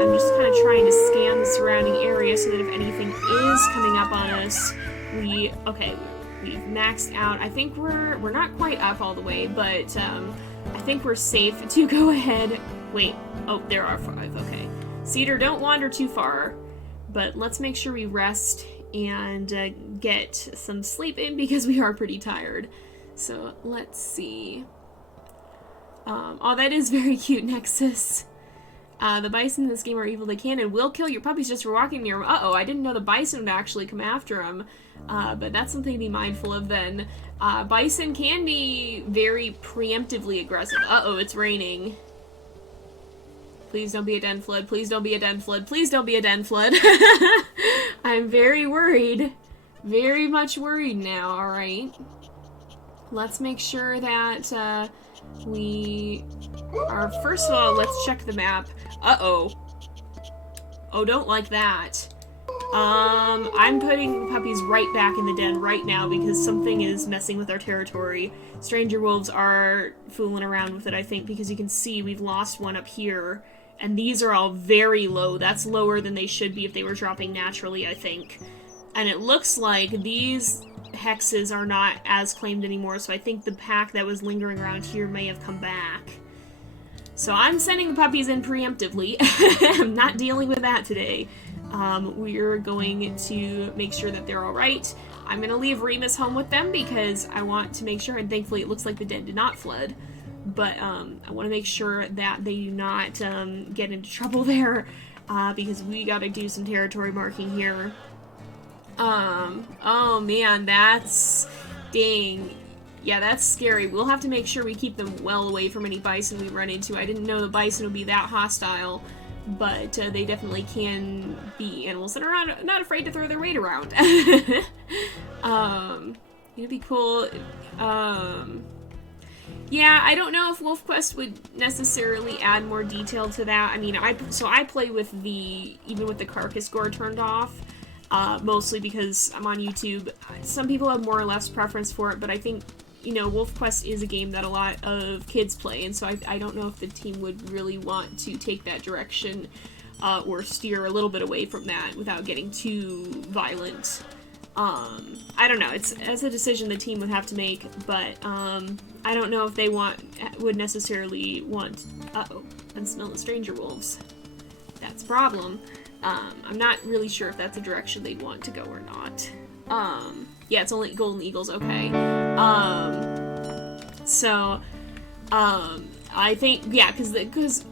I'm just kind of trying to scan the surrounding area so that if anything is coming up on us, we've maxed out. I think we're not quite up all the way, but I think we're safe to go ahead. Wait. Oh, there are 5. Okay. Cedar, don't wander too far, but let's make sure we rest and get some sleep in because we are pretty tired. So, let's see. Oh, that is very cute, Nexus. The bison in this game are evil. They can and will kill your puppies just for walking near them. Uh-oh, I didn't know the bison would actually come after them. But that's something to be mindful of then. Bison can be very preemptively aggressive. Uh-oh, it's raining. Please don't be a den flood. Please don't be a den flood. Please don't be a den flood. I'm very worried. Very much worried now, alright. Let's make sure that we are, first of all, let's check the map. Uh-oh. Oh, don't like that. I'm putting the puppies right back in the den right now because something is messing with our territory. Stranger wolves are fooling around with it, I think, because you can see we've lost one up here. And these are all very low. That's lower than they should be if they were dropping naturally, I think. And it looks like these hexes are not as claimed anymore, so I think the pack that was lingering around here may have come back. So I'm sending the puppies in preemptively. I'm not dealing with that today. We're going to make sure that they're alright. I'm going to leave Remus home with them because I want to make sure, and thankfully it looks like the den did not flood, but I want to make sure that they do not get into trouble there, because we got to do some territory marking here. Oh man, that's, dang. Yeah, that's scary. We'll have to make sure we keep them well away from any bison we run into. I didn't know the bison would be that hostile, but they definitely can be animals that are not afraid to throw their weight around. It'd be cool. Yeah, I don't know if WolfQuest would necessarily add more detail to that. I mean, I play with even with the carcass gore turned off. Mostly because I'm on YouTube. Some people have more or less preference for it, but I think you know, WolfQuest is a game that a lot of kids play, and so I don't know if the team would really want to take that direction or steer a little bit away from that without getting too violent. I don't know. It's a decision the team would have to make, but I don't know if they would necessarily want. Uh-oh, I'm smelling stranger wolves. That's a problem. I'm not really sure if that's a direction they'd want to go or not. Yeah, it's only golden eagles. Okay. I think, yeah, because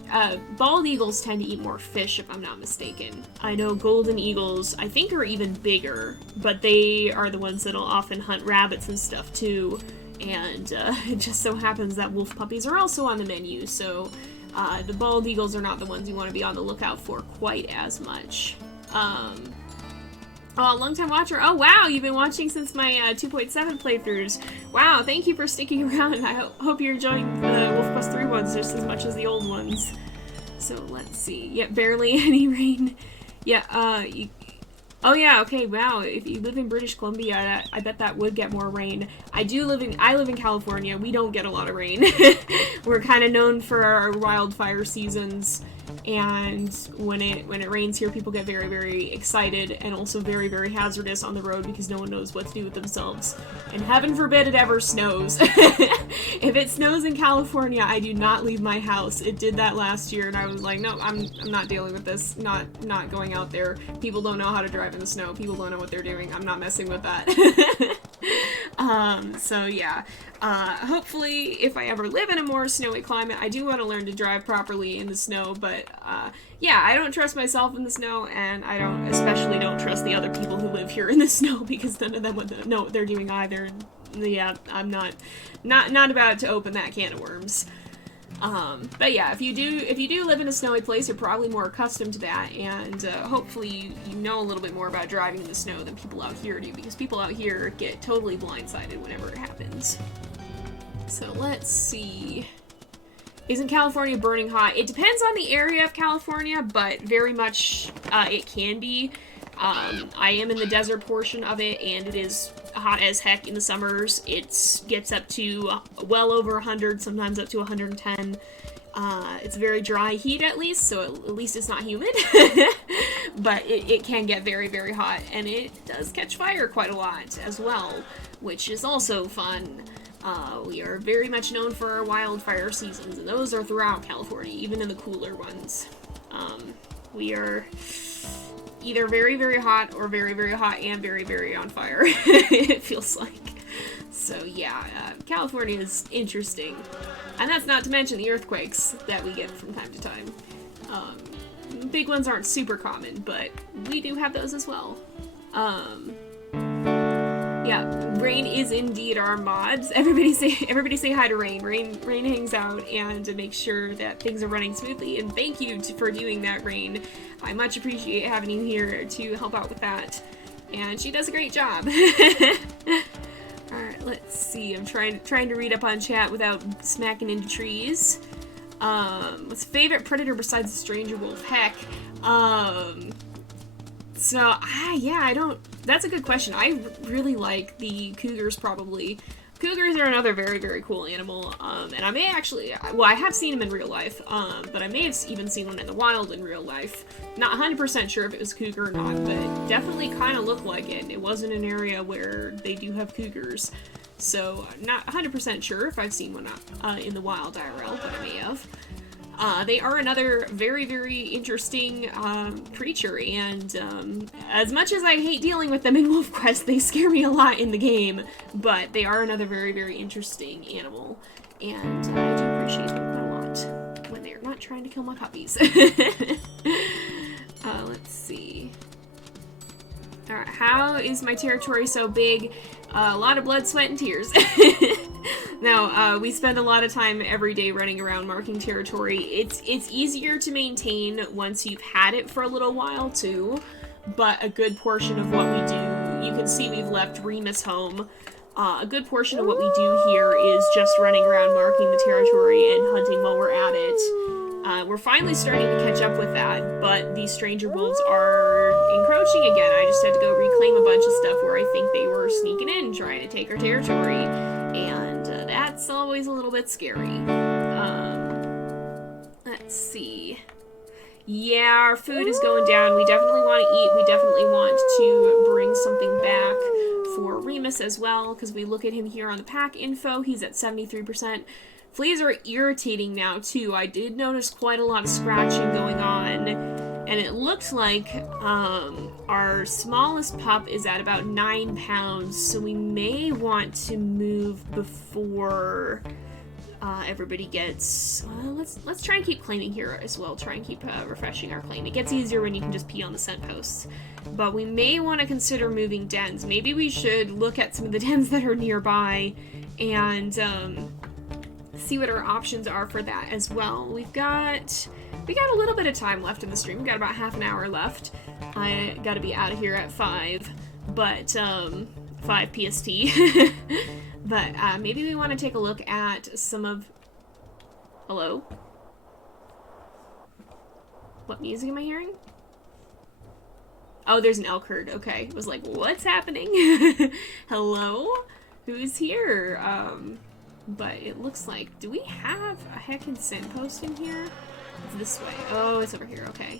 bald eagles tend to eat more fish, if I'm not mistaken. I know golden eagles, I think, are even bigger, but they are the ones that'll often hunt rabbits and stuff, too. And it just so happens that wolf puppies are also on the menu, so the bald eagles are not the ones you want to be on the lookout for quite as much. Oh, long-time watcher. Oh, wow, you've been watching since my 2.7 playthroughs. Wow, thank you for sticking around. I hope you're enjoying the WolfQuest 3 ones just as much as the old ones. So, let's see. Yeah, barely any rain. Yeah, oh yeah, okay, wow. If you live in British Columbia, I bet that would get more rain. I live in California. We don't get a lot of rain. We're kind of known for our wildfire seasons. And when it rains here, people get very, very excited and also very, very hazardous on the road because no one knows what to do with themselves. And heaven forbid it ever snows. If it snows in California, I do not leave my house. It did that last year, and I was like, no, I'm not dealing with this. Not going out there. People don't know how to drive in the snow. People don't know what they're doing. I'm not messing with that. So yeah. Hopefully, if I ever live in a more snowy climate, I do want to learn to drive properly in the snow, but, yeah, I don't trust myself in the snow, and I especially don't trust the other people who live here in the snow, because none of them would know what they're doing either. Yeah, I'm not about to open that can of worms. But yeah, if you do live in a snowy place, you're probably more accustomed to that, and hopefully you know a little bit more about driving in the snow than people out here do, because people out here get totally blindsided whenever it happens. So let's see. Isn't California burning hot? It depends on the area of California, but very much it can be. I am in the desert portion of it, and it is hot as heck in the summers. It gets up to well over 100, sometimes up to 110. It's very dry heat at least, so at least it's not humid. But it can get very, very hot, and it does catch fire quite a lot as well, which is also fun. We are very much known for our wildfire seasons, and those are throughout California, even in the cooler ones. We are either very, very hot or very, very hot and very, very on fire, it feels like. So yeah, California is interesting. And that's not to mention the earthquakes that we get from time to time. Big ones aren't super common, but we do have those as well. Yeah, Rain is indeed our mods. Everybody say hi to Rain. Rain hangs out and makes sure that things are running smoothly, and thank you for doing that, Rain. I much appreciate having you here to help out with that, and she does a great job. Alright, let's see. I'm trying to read up on chat without smacking into trees. What's favorite predator besides the stranger wolf? Heck. That's a good question. I really like the cougars, probably. Cougars are another very, very cool animal, and I may actually, well, I have seen them in real life, but I may have even seen one in the wild in real life. Not 100% sure if it was cougar or not, but it definitely kind of looked like it. It was in an area where they do have cougars, so I'm not 100% sure if I've seen one in the wild IRL, but I may have. They are another very, very interesting creature, and as much as I hate dealing with them in WolfQuest, they scare me a lot in the game, but they are another very, very interesting animal, and I do appreciate them quite a lot when they're not trying to kill my puppies. Let's see. Alright, how is my territory so big? A lot of blood, sweat, and tears. Now, we spend a lot of time every day running around marking territory. It's easier to maintain once you've had it for a little while, too. But a good portion of what we do, you can see we've left Remus home. A good portion of what we do here is just running around marking the territory and hunting while we're at it. We're finally starting to catch up with that, but these stranger wolves are encroaching again. I just had to go reclaim a bunch of stuff where I think they were sneaking in, trying to take our territory, and that's always a little bit scary. Let's see. Yeah, our food is going down. We definitely want to eat. We definitely want to bring something back for Remus as well, because we look at him here on the pack info. He's at 73%. Fleas are irritating now, too. I did notice quite a lot of scratching going on, and it looks like our smallest pup is at about 9 pounds, so we may want to move before everybody gets... let's try and keep claiming here as well. Try and keep refreshing our claim. It gets easier when you can just pee on the scent posts. But we may want to consider moving dens. Maybe we should look at some of the dens that are nearby and see what our options are for that as well. We got a little bit of time left in the stream. We got about half an hour left. I gotta be out of here at 5, but 5 PST. But maybe we want to take a look at some of... Hello? What music am I hearing? Oh, there's an elk herd. Okay. I was like, what's happening? Hello? Who's here? But it looks like... Do we have a heckin' scent post in here? It's this way. Oh, it's over here. Okay.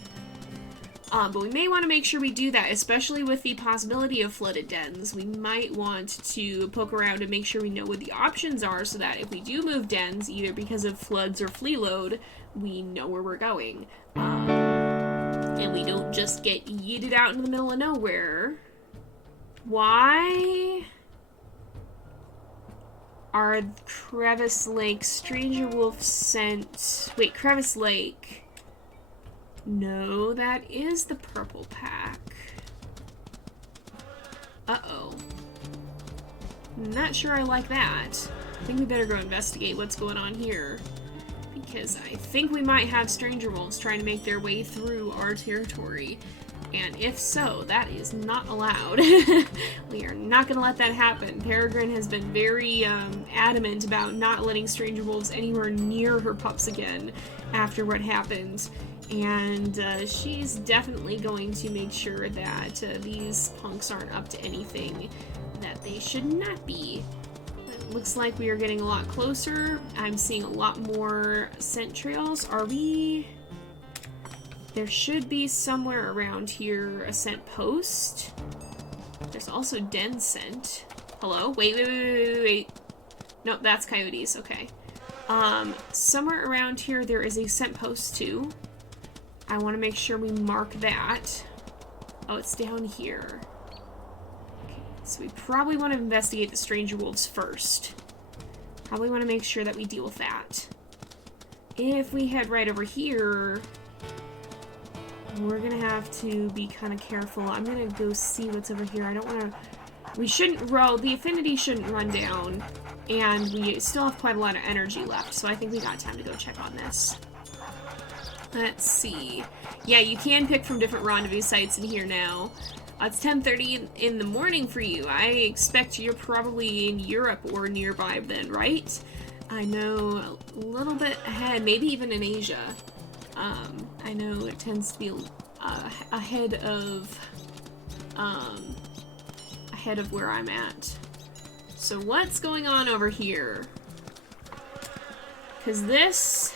But we may want to make sure we do that, especially with the possibility of flooded dens. We might want to poke around and make sure we know what the options are so that if we do move dens, either because of floods or flea load, we know where we're going. And we don't just get yeeted out in the middle of nowhere. Why are Crevice Lake Stranger Wolf scent... Wait, Crevice Lake... No, that is the purple pack. Uh-oh. Not sure I like that. I think we better go investigate what's going on here. Because I think we might have stranger wolves trying to make their way through our territory. And if so, that is not allowed. We are not going to let that happen. Peregrine has been very adamant about not letting stranger wolves anywhere near her pups again after what happened. And she's definitely going to make sure that these punks aren't up to anything that they should not be. It looks like we are getting a lot closer. I'm seeing a lot more scent trails. Are we... There should be somewhere around here a scent post. There's also den scent. Hello? Wait. Nope, that's coyotes. Okay. Somewhere around here there is a scent post too. I want to make sure we mark that. Oh, it's down here. Okay, so we probably want to investigate the stranger wolves first. Probably want to make sure that we deal with that. If we head right over here, we're gonna have to be kind of careful. I'm gonna go see what's over here. I don't want to... We shouldn't roll. The affinity shouldn't run down. And we still have quite a lot of energy left, so I think we got time to go check on this. Let's see. Yeah, you can pick from different rendezvous sites in here now. It's 10:30 in the morning for you. I expect you're probably in Europe or nearby then, right? I know a little bit ahead, maybe even in Asia. I know it tends to be ahead of where I'm at. So what's going on over here? Because this...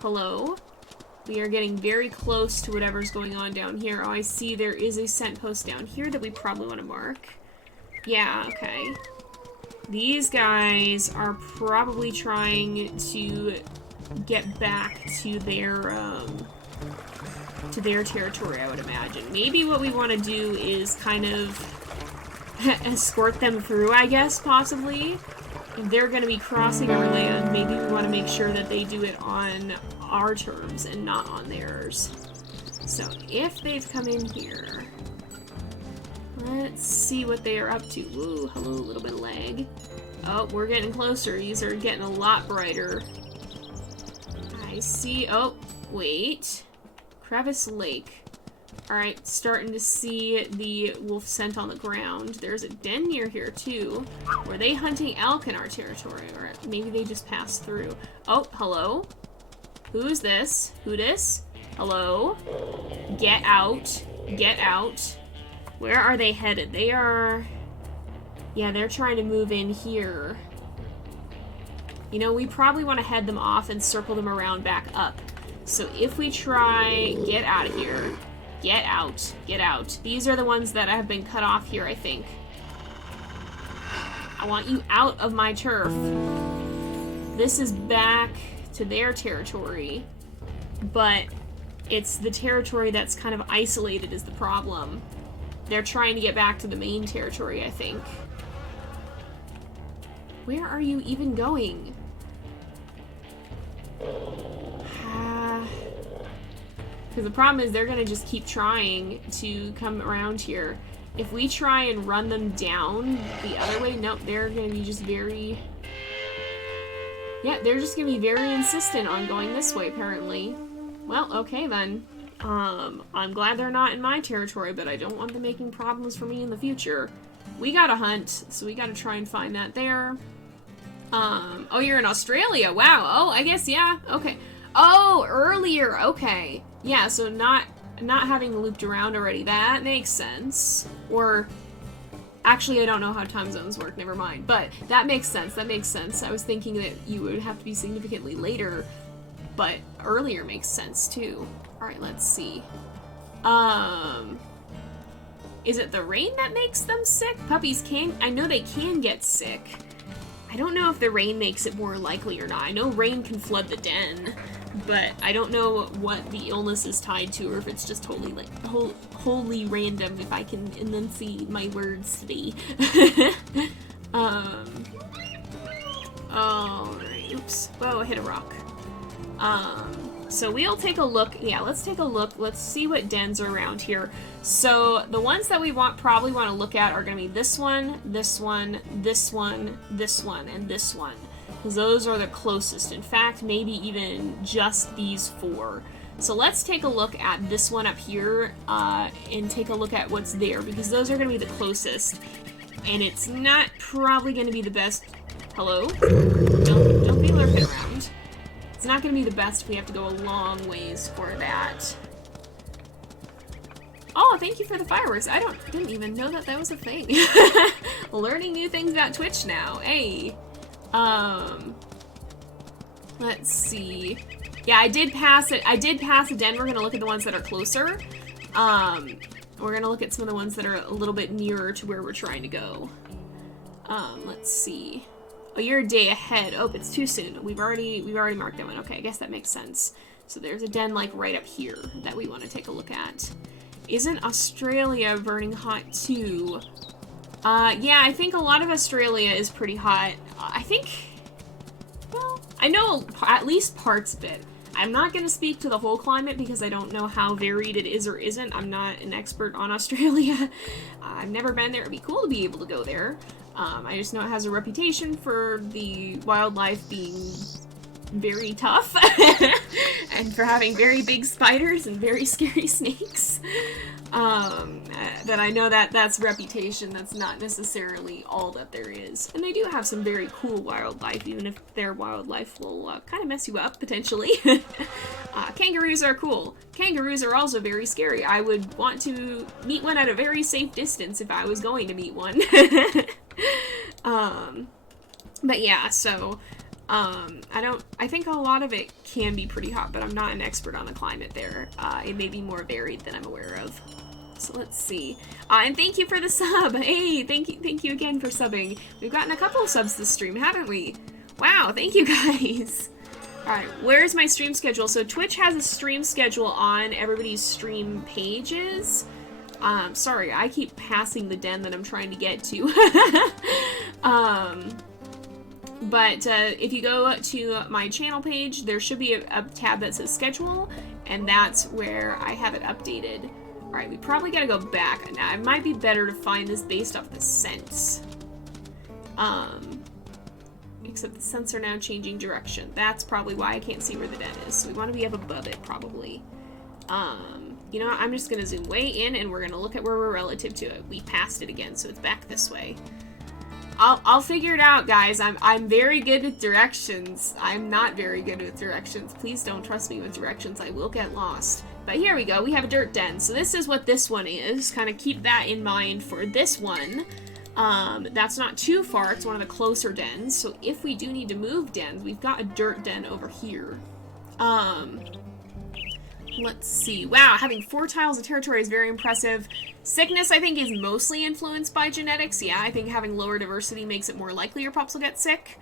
Hello? We are getting very close to whatever's going on down here. Oh, I see there is a scent post down here that we probably want to mark. Yeah, okay. These guys are probably trying to get back to their territory, I would imagine. Maybe what we want to do is kind of escort them through, I guess, possibly. If they're going to be crossing our land, maybe we want to make sure that they do it on our terms and not on theirs. So if they've come in here, let's see what they are up to. Woo, hello, a little bit of lag. Oh, we're getting closer. These are getting a lot brighter. I see. Oh, wait. Crevice Lake. Alright, starting to see the wolf scent on the ground. There's a den near here, too. Were they hunting elk in our territory? Or maybe they just passed through. Oh, hello? Who's this? Who dis? Hello? Get out. Get out. Where are they headed? They are... Yeah, they're trying to move in here. You know, we probably want to head them off and circle them around back up. So if we try, get out of here. Get out. Get out. These are the ones that have been cut off here, I think. I want you out of my turf. This is back to their territory, but it's the territory that's kind of isolated is the problem. They're trying to get back to the main territory, I think. Where are you even going? Because the problem is they're going to just keep trying to come around here. If we try and run them down the other way, nope, they're going to be just very... Yeah, they're just going to be very insistent on going this way, apparently. Well, okay then. I'm glad they're not in my territory, but I don't want them making problems for me in the future. We gotta hunt, so we gotta try and find that there. Oh, you're in Australia. Wow. Oh, I guess, yeah. Okay. Oh, earlier. Okay. Yeah, so not having looped around already. That makes sense. Or, actually, I don't know how time zones work. Never mind. But that makes sense. That makes sense. I was thinking that you would have to be significantly later, but earlier makes sense, too. Alright, let's see. Is it the rain that makes them sick? Puppies can... I know they can get sick. I don't know if the rain makes it more likely or not. I know rain can flood the den, but I don't know what the illness is tied to, or if it's just totally, like, wholly random, if I can enunciate my words today. Alright, oops. Whoa, I hit a rock. So we'll take a look. Yeah, let's take a look. Let's see what dens are around here. So the ones that we probably want to look at are going to be this one, this one, this one, this one, and this one. Because those are the closest. In fact, maybe even just these 4. So let's take a look at this one up here and take a look at what's there, because those are going to be the closest. And it's not probably going to be the best. Hello? Don't be lurking around. It's not going to be the best if we have to go a long ways for that. Oh, thank you for the fireworks. I didn't even know that was a thing. Learning new things about Twitch now. Hey. Let's see. Yeah, I did pass it. I did pass a den. We're going to look at the ones that are closer. We're going to look at some of the ones that are a little bit nearer to where we're trying to go. Let's see. Oh, you're a day ahead. Oh, it's too soon. We've already marked that one. Okay, I guess that makes sense. So there's a den, like, right up here that we want to take a look at. Isn't Australia burning hot, too? Yeah, I think a lot of Australia is pretty hot. I think... Well, I know at least parts of it. I'm not going to speak to the whole climate because I don't know how varied it is or isn't. I'm not an expert on Australia. I've never been there. It'd be cool to be able to go there. I just know it has a reputation for the wildlife being very tough and for having very big spiders and very scary snakes. But I know that that's reputation. That's not necessarily all that there is. And they do have some very cool wildlife, even if their wildlife will kind of mess you up, potentially. Kangaroos are cool. Kangaroos are also very scary. I would want to meet one at a very safe distance if I was going to meet one. But yeah, so, I think a lot of it can be pretty hot, but I'm not an expert on the climate there. It may be more varied than I'm aware of. So let's see. And thank you for the sub. Hey, thank you again for subbing. We've gotten a couple of subs this stream, haven't we? Wow, thank you guys. Alright, where's my stream schedule? So Twitch has a stream schedule on everybody's stream pages. Sorry, I keep passing the den that I'm trying to get to. But if you go to my channel page, there should be a tab that says schedule, and that's where I have it updated. Alright, we probably gotta go back. Now, it might be better to find this based off the scents. Except the scents are now changing direction. That's probably why I can't see where the den is. So we want to be up above it, probably. You know what? I'm just gonna zoom way in, and we're gonna look at where we're relative to it. We passed it again, so it's back this way. I'll figure it out, guys. I'm very good with directions. I'm not very good with directions. Please don't trust me with directions. I will get lost. But here we go. We have a dirt den. So this is what this one is. Kind of keep that in mind for this one. That's not too far. It's one of the closer dens. So if we do need to move dens, we've got a dirt den over here. Let's see. Wow, having 4 tiles of territory is very impressive. Sickness, I think, is mostly influenced by genetics. Yeah, I think having lower diversity makes it more likely your pups will get sick.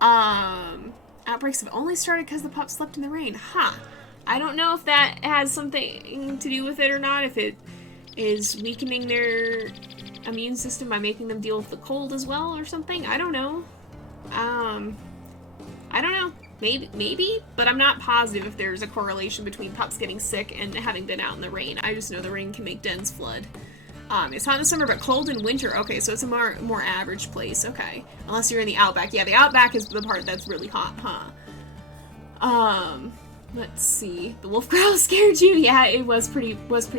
Outbreaks have only started because the pups slept in the rain. Huh. I don't know if that has something to do with it or not, if it is weakening their immune system by making them deal with the cold as well or something. I don't know. I don't know. Maybe, but I'm not positive if there's a correlation between pups getting sick and having been out in the rain. I just know the rain can make dens flood. It's hot in the summer, but cold in winter. Okay, so it's a more average place. Okay, unless you're in the outback. Yeah, the outback is the part that's really hot, huh? Let's see. The wolf growl scared you? Yeah, it was pretty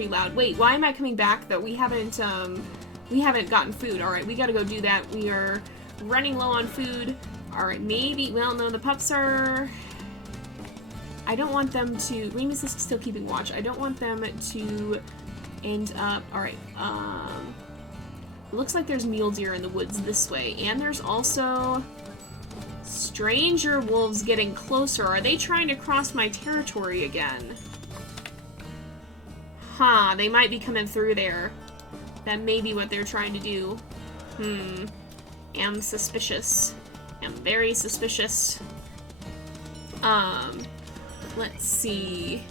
loud. Wait, why am I coming back though? We haven't gotten food. All right, we gotta go do that. We are running low on food. All right, maybe. Well, no, the pups are. I don't want them to. Remus is still keeping watch. I don't want them to end up. All right. Looks like there's mule deer in the woods this way, and there's also stranger wolves getting closer. Are they trying to cross my territory again? Huh, they might be coming through there. That may be what they're trying to do. Am suspicious. Am very suspicious. Let's see.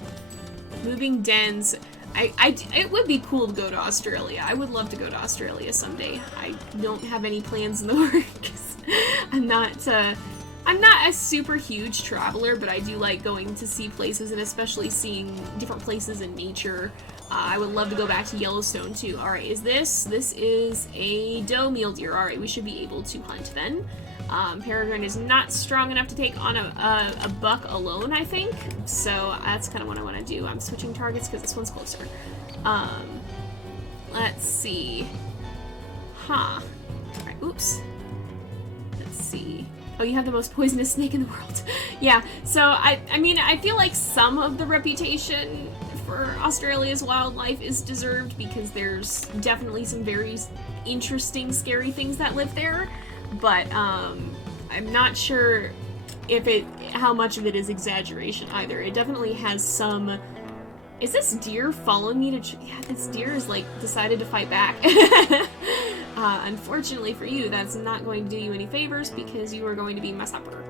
Moving dens. It would be cool to go to Australia. I would love to go to Australia someday. I don't have any plans in the works. I'm not a super huge traveler, but I do like going to see places and especially seeing different places in nature. I would love to go back to Yellowstone too. Alright, this is a doe mule deer. Alright, we should be able to hunt then. Peregrine is not strong enough to take on a buck alone, I think. So that's kind of what I want to do. I'm switching targets because this one's closer. Let's see. Huh. Alright, oops. Let's see. Oh, you have the most poisonous snake in the world. Yeah, so I mean, I feel like some of the reputation for Australia's wildlife is deserved because there's definitely some very interesting, scary things that live there. But I'm not sure how much of it is exaggeration either. It definitely has some. Is this deer following me to? Yeah, this deer is like decided to fight back. Unfortunately for you, that's not going to do you any favors because you are going to be my supper.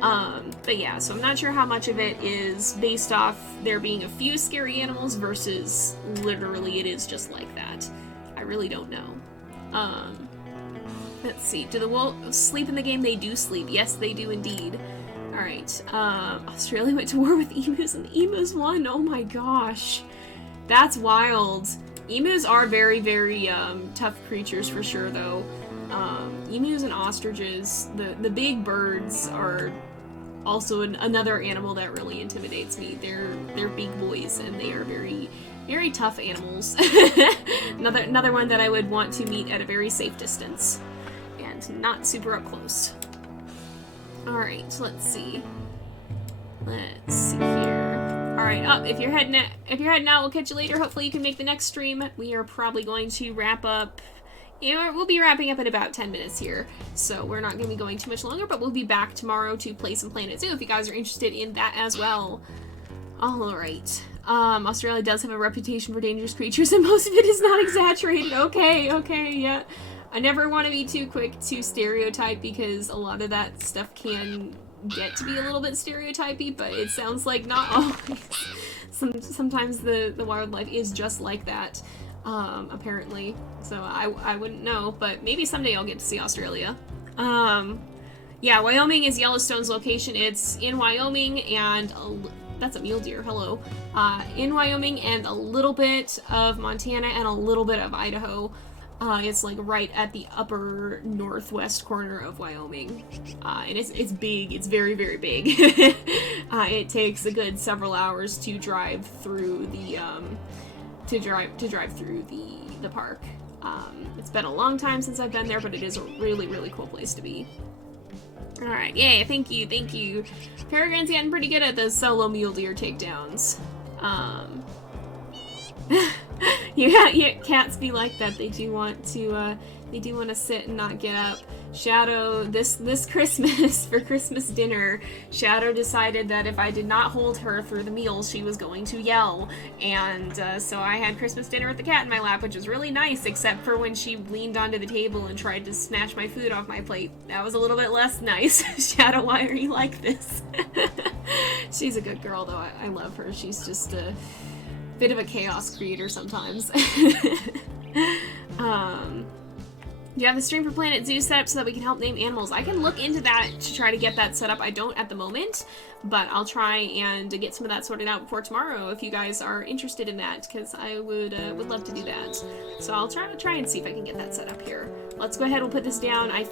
But yeah, so I'm not sure how much of it is based off there being a few scary animals versus literally it is just like that. I really don't know. Let's see. Do the wolves sleep in the game? They do sleep. Yes, they do indeed. Alright. Australia went to war with emus and the emus won. Oh my gosh. That's wild. Emus are very, very tough creatures for sure, though. Emus and ostriches, the big birds, are also another animal that really intimidates me. They're big boys, and they are very, very tough animals. another one that I would want to meet at a very safe distance. Not super up close. Alright, so let's see. Let's see here. Alright, if you're heading out, we'll catch you later. Hopefully you can make the next stream. We are probably going to wrap up. We'll be wrapping up in about 10 minutes here. So we're not going to be going too much longer, but we'll be back tomorrow to play some Planet Zoo if you guys are interested in that as well. Alright. Australia does have a reputation for dangerous creatures, and most of it is not exaggerated. Okay, yeah. I never want to be too quick to stereotype because a lot of that stuff can get to be a little bit stereotypy, but it sounds like not always. Sometimes the wildlife is just like that, apparently. So I wouldn't know, but maybe someday I'll get to see Australia. Yeah, Wyoming is Yellowstone's location. It's in Wyoming and that's a mule deer, hello. In Wyoming and a little bit of Montana and a little bit of Idaho. It's like right at the upper northwest corner of Wyoming, and it's big. It's very, very big. It takes a good several hours to drive through the the park. It's been a long time since I've been there, but it is a really, really cool place to be. All right, yay! Thank you. Peregrine's getting pretty good at those solo mule deer takedowns. Yeah, cats be like that. They do want to sit and not get up. Shadow, this Christmas, for Christmas dinner, Shadow decided that if I did not hold her through the meal, she was going to yell. And so I had Christmas dinner with the cat in my lap, which was really nice, except for when she leaned onto the table and tried to snatch my food off my plate. That was a little bit less nice. Shadow, why are you like this? She's a good girl, though. I love her. She's just a bit of a chaos creator sometimes. Do you have the stream for Planet Zoo set up so that we can help name animals? I can look into that to try to get that set up. I don't at the moment, but I'll try and get some of that sorted out before tomorrow if you guys are interested in that, because I would love to do that. So I'll try and see if I can get that set up here. Let's go ahead and put this down. I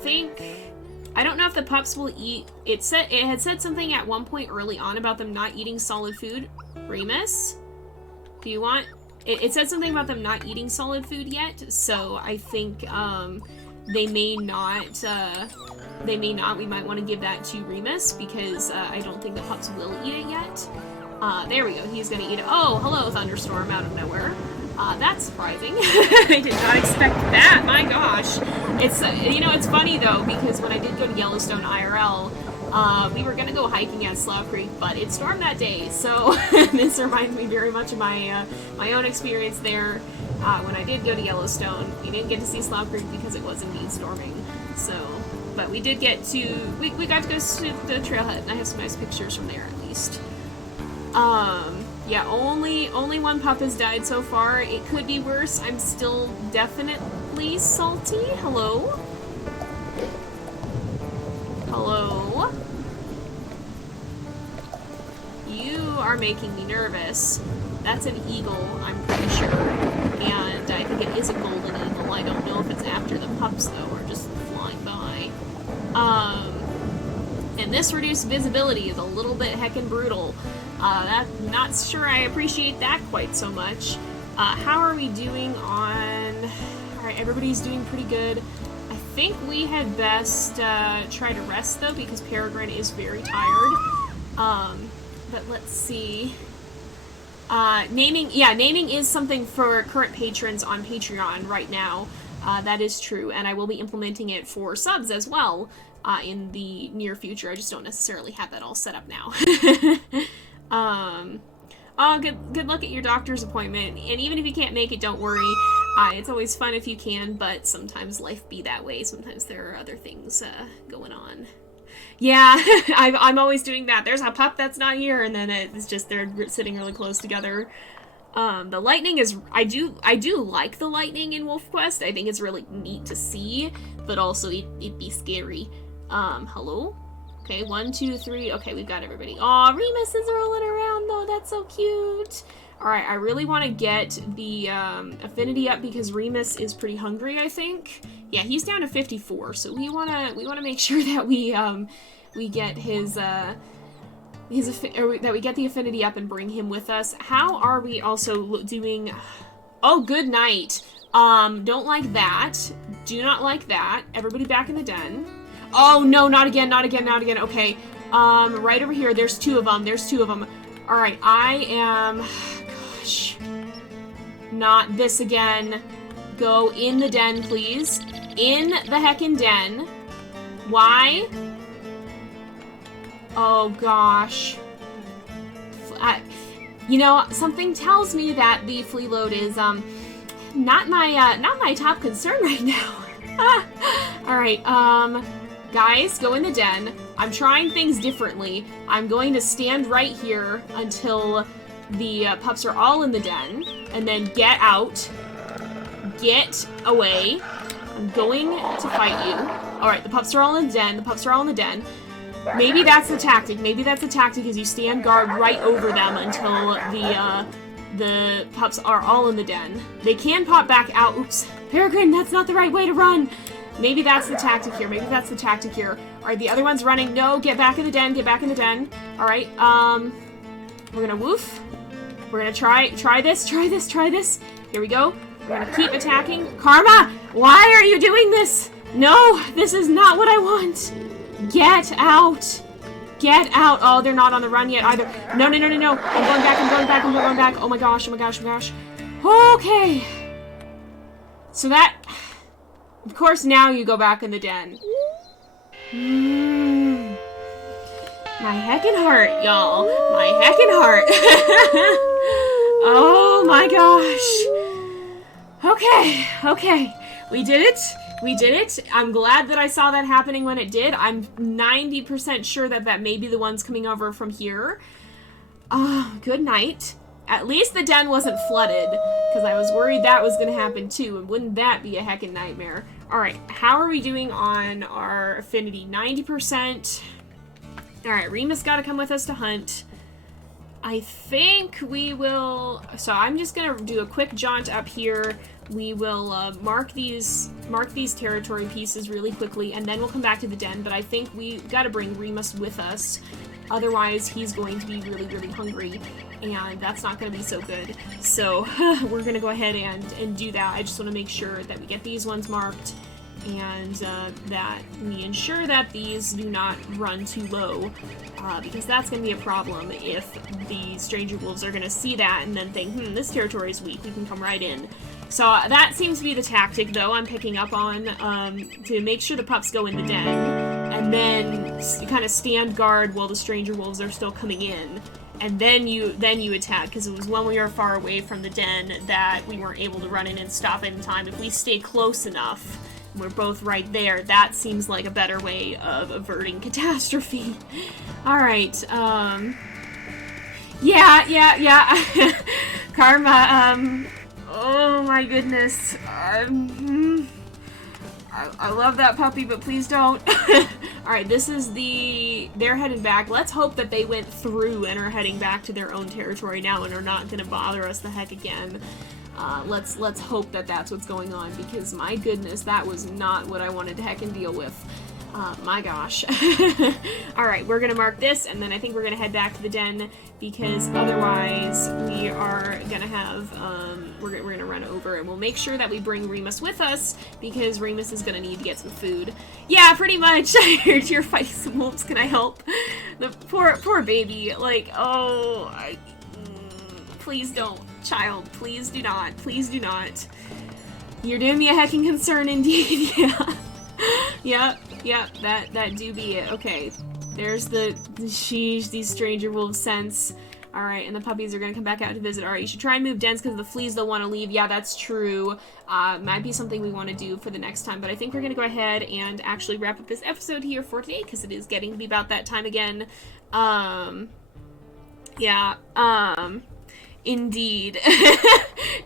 don't know if the pups will eat. It had said something at one point early on about them not eating solid food. Remus, do you want? It said something about them not eating solid food yet, so I think they may not. We might want to give that to Remus because I don't think the pups will eat it yet. There we go. He's gonna eat it. Oh, hello, thunderstorm out of nowhere. That's surprising. I did not expect that. My gosh. It's it's funny though because when I did go to Yellowstone IRL. We were gonna go hiking at Slough Creek, but it stormed that day, so this reminds me very much of my my own experience there when I did go to Yellowstone. We didn't get to see Slough Creek because it was indeed storming, so, but we did get to, we got to go to the trailhead, and I have some nice pictures from there at least. Yeah, only one pup has died so far. It could be worse. I'm still definitely salty. Hello? Hello? You are making me nervous. That's an eagle, I'm pretty sure. And I think it is a golden eagle. I don't know if it's after the pups, though, or just flying by. And this reduced visibility is a little bit heckin' brutal. I'm not sure I appreciate that quite so much. How are we doing on... Alright, everybody's doing pretty good. I think we had best try to rest, though, because Peregrine is very tired. But let's see. Naming is something for current patrons on Patreon right now. That is true, and I will be implementing it for subs as well in the near future. I just don't necessarily have that all set up now. Good luck at your doctor's appointment, and even if you can't make it, don't worry. It's always fun if you can, but sometimes life be that way. Sometimes there are other things going on. Yeah, I'm always doing that. There's a pup that's not here, and then it's just they're sitting really close together. The lightning is... I do like the lightning in WolfQuest. I think it's really neat to see, but also it'd be scary. Hello? Okay, 1, 2, 3. Okay, we've got everybody. Aw, Remus is rolling around, though. That's so cute. Alright, I really want to get the affinity up because Remus is pretty hungry, I think. Yeah, he's down to 54, so we wanna make sure that we get that we get the affinity up and bring him with us. How are we also doing? Oh, good night. Don't like that. Do not like that. Everybody back in the den. Oh no, not again, not again, not again. Okay. Right over here. There's two of them. There's two of them. All right, I am. Gosh. Not this again. Go in the den, please. In the heckin' den. Why? Oh gosh. You know, something tells me that the flea load is not my top concern right now. All right, guys, go in the den. I'm trying things differently. I'm going to stand right here until the pups are all in the den, and then get out. Get away. I'm going to fight you. All right, the pups are all in the den. The pups are all in the den. Maybe that's the tactic. Maybe that's the tactic is you stand guard right over them until the pups are all in the den. They can pop back out. Oops. Peregrine, that's not the right way to run. Maybe that's the tactic here. Maybe that's the tactic here. All right, the other one's running. No, get back in the den. Get back in the den. All right, we're gonna woof. We're gonna try this. Here we go. We're gonna keep attacking. Karma, why are you doing this? No, this is not what I want. Get out. Get out. Oh, they're not on the run yet either. No. I'm going back. Oh my gosh. Okay. So that... Of course, now you go back in the den. My heckin' heart, y'all. My heckin' heart. Oh my gosh. Okay, okay. We did it. We did it. I'm glad that I saw that happening when it did. I'm 90% sure that that may be the ones coming over from here. Good night. At least the den wasn't flooded, because I was worried that was going to happen too, and wouldn't that be a heckin' nightmare? Alright, how are we doing on our affinity? 90%. Alright, Remus got to come with us to hunt. I think we will... So I'm just going to do a quick jaunt up here. We will mark these territory pieces really quickly, and then we'll come back to the den, but I think we got to bring Remus with us. Otherwise, he's going to be really, really hungry, and that's not going to be so good. So, we're going to go ahead and do that. I just want to make sure that we get these ones marked, and that we ensure that these do not run too low, because that's going to be a problem if the stranger wolves are going to see that and then think, this territory is weak, we can come right in. So that seems to be the tactic, though, I'm picking up on, to make sure the pups go in the den, and then you kind of stand guard while the stranger wolves are still coming in, and then you attack, because it was when we were far away from the den that we weren't able to run in and stop it in time. If we stay close enough, and we're both right there, that seems like a better way of averting catastrophe. Alright, yeah. Karma, oh my goodness. I love that puppy, but please don't. Alright, this is they're headed back. Let's hope that they went through and are heading back to their own territory now and are not going to bother us the heck again. Let's hope that that's what's going on, because my goodness, that was not what I wanted to heckin' deal with. My gosh. Alright, we're gonna mark this, and then I think we're gonna head back to the den, because otherwise we are gonna have, we're gonna run over, and we'll make sure that we bring Remus with us, because Remus is gonna need to get some food. Yeah, pretty much. I heard you're fighting some wolves, can I help? The poor baby, like, oh, please don't. Child, please do not. Please do not. You're doing me a heckin' concern indeed, yeah. Yep, that do be it. Okay, there's the sheesh, these stranger wolves sense. Alright, and the puppies are gonna come back out to visit. Alright, you should try and move dens because the fleas don't want to leave. Yeah, that's true. Might be something we want to do for the next time, but I think we're gonna go ahead and actually wrap up this episode here for today, because it is getting to be about that time again. Indeed.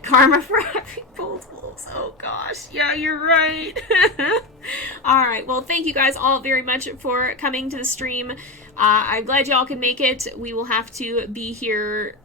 Karma for having both wolves. Oh gosh. Yeah, you're right. Alright, well, thank you guys all very much for coming to the stream. I'm glad y'all could make it. We will have to be here,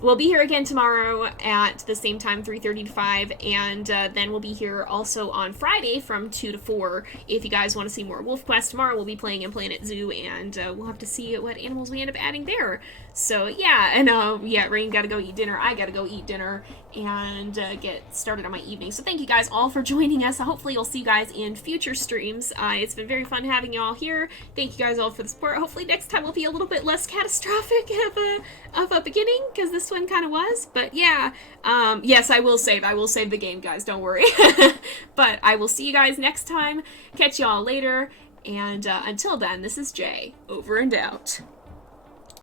we'll be here again tomorrow at the same time, 3:30 to 5, and then we'll be here also on Friday from 2 to 4. If you guys want to see more WolfQuest, tomorrow we'll be playing in Planet Zoo, and we'll have to see what animals we end up adding there. So yeah, and yeah, Rain gotta go eat dinner, I gotta go eat dinner, and get started on my evening. So thank you guys all for joining us. Hopefully you'll see you guys in future streams. It's been very fun having you all here. Thank you guys all for the support. Hopefully next time will be a little bit less catastrophic of a beginning, because this one kind of was. But yeah, yes, I will save the game, guys, don't worry. But I will see you guys next time. Catch y'all later, and until then, this is Jay, over and out.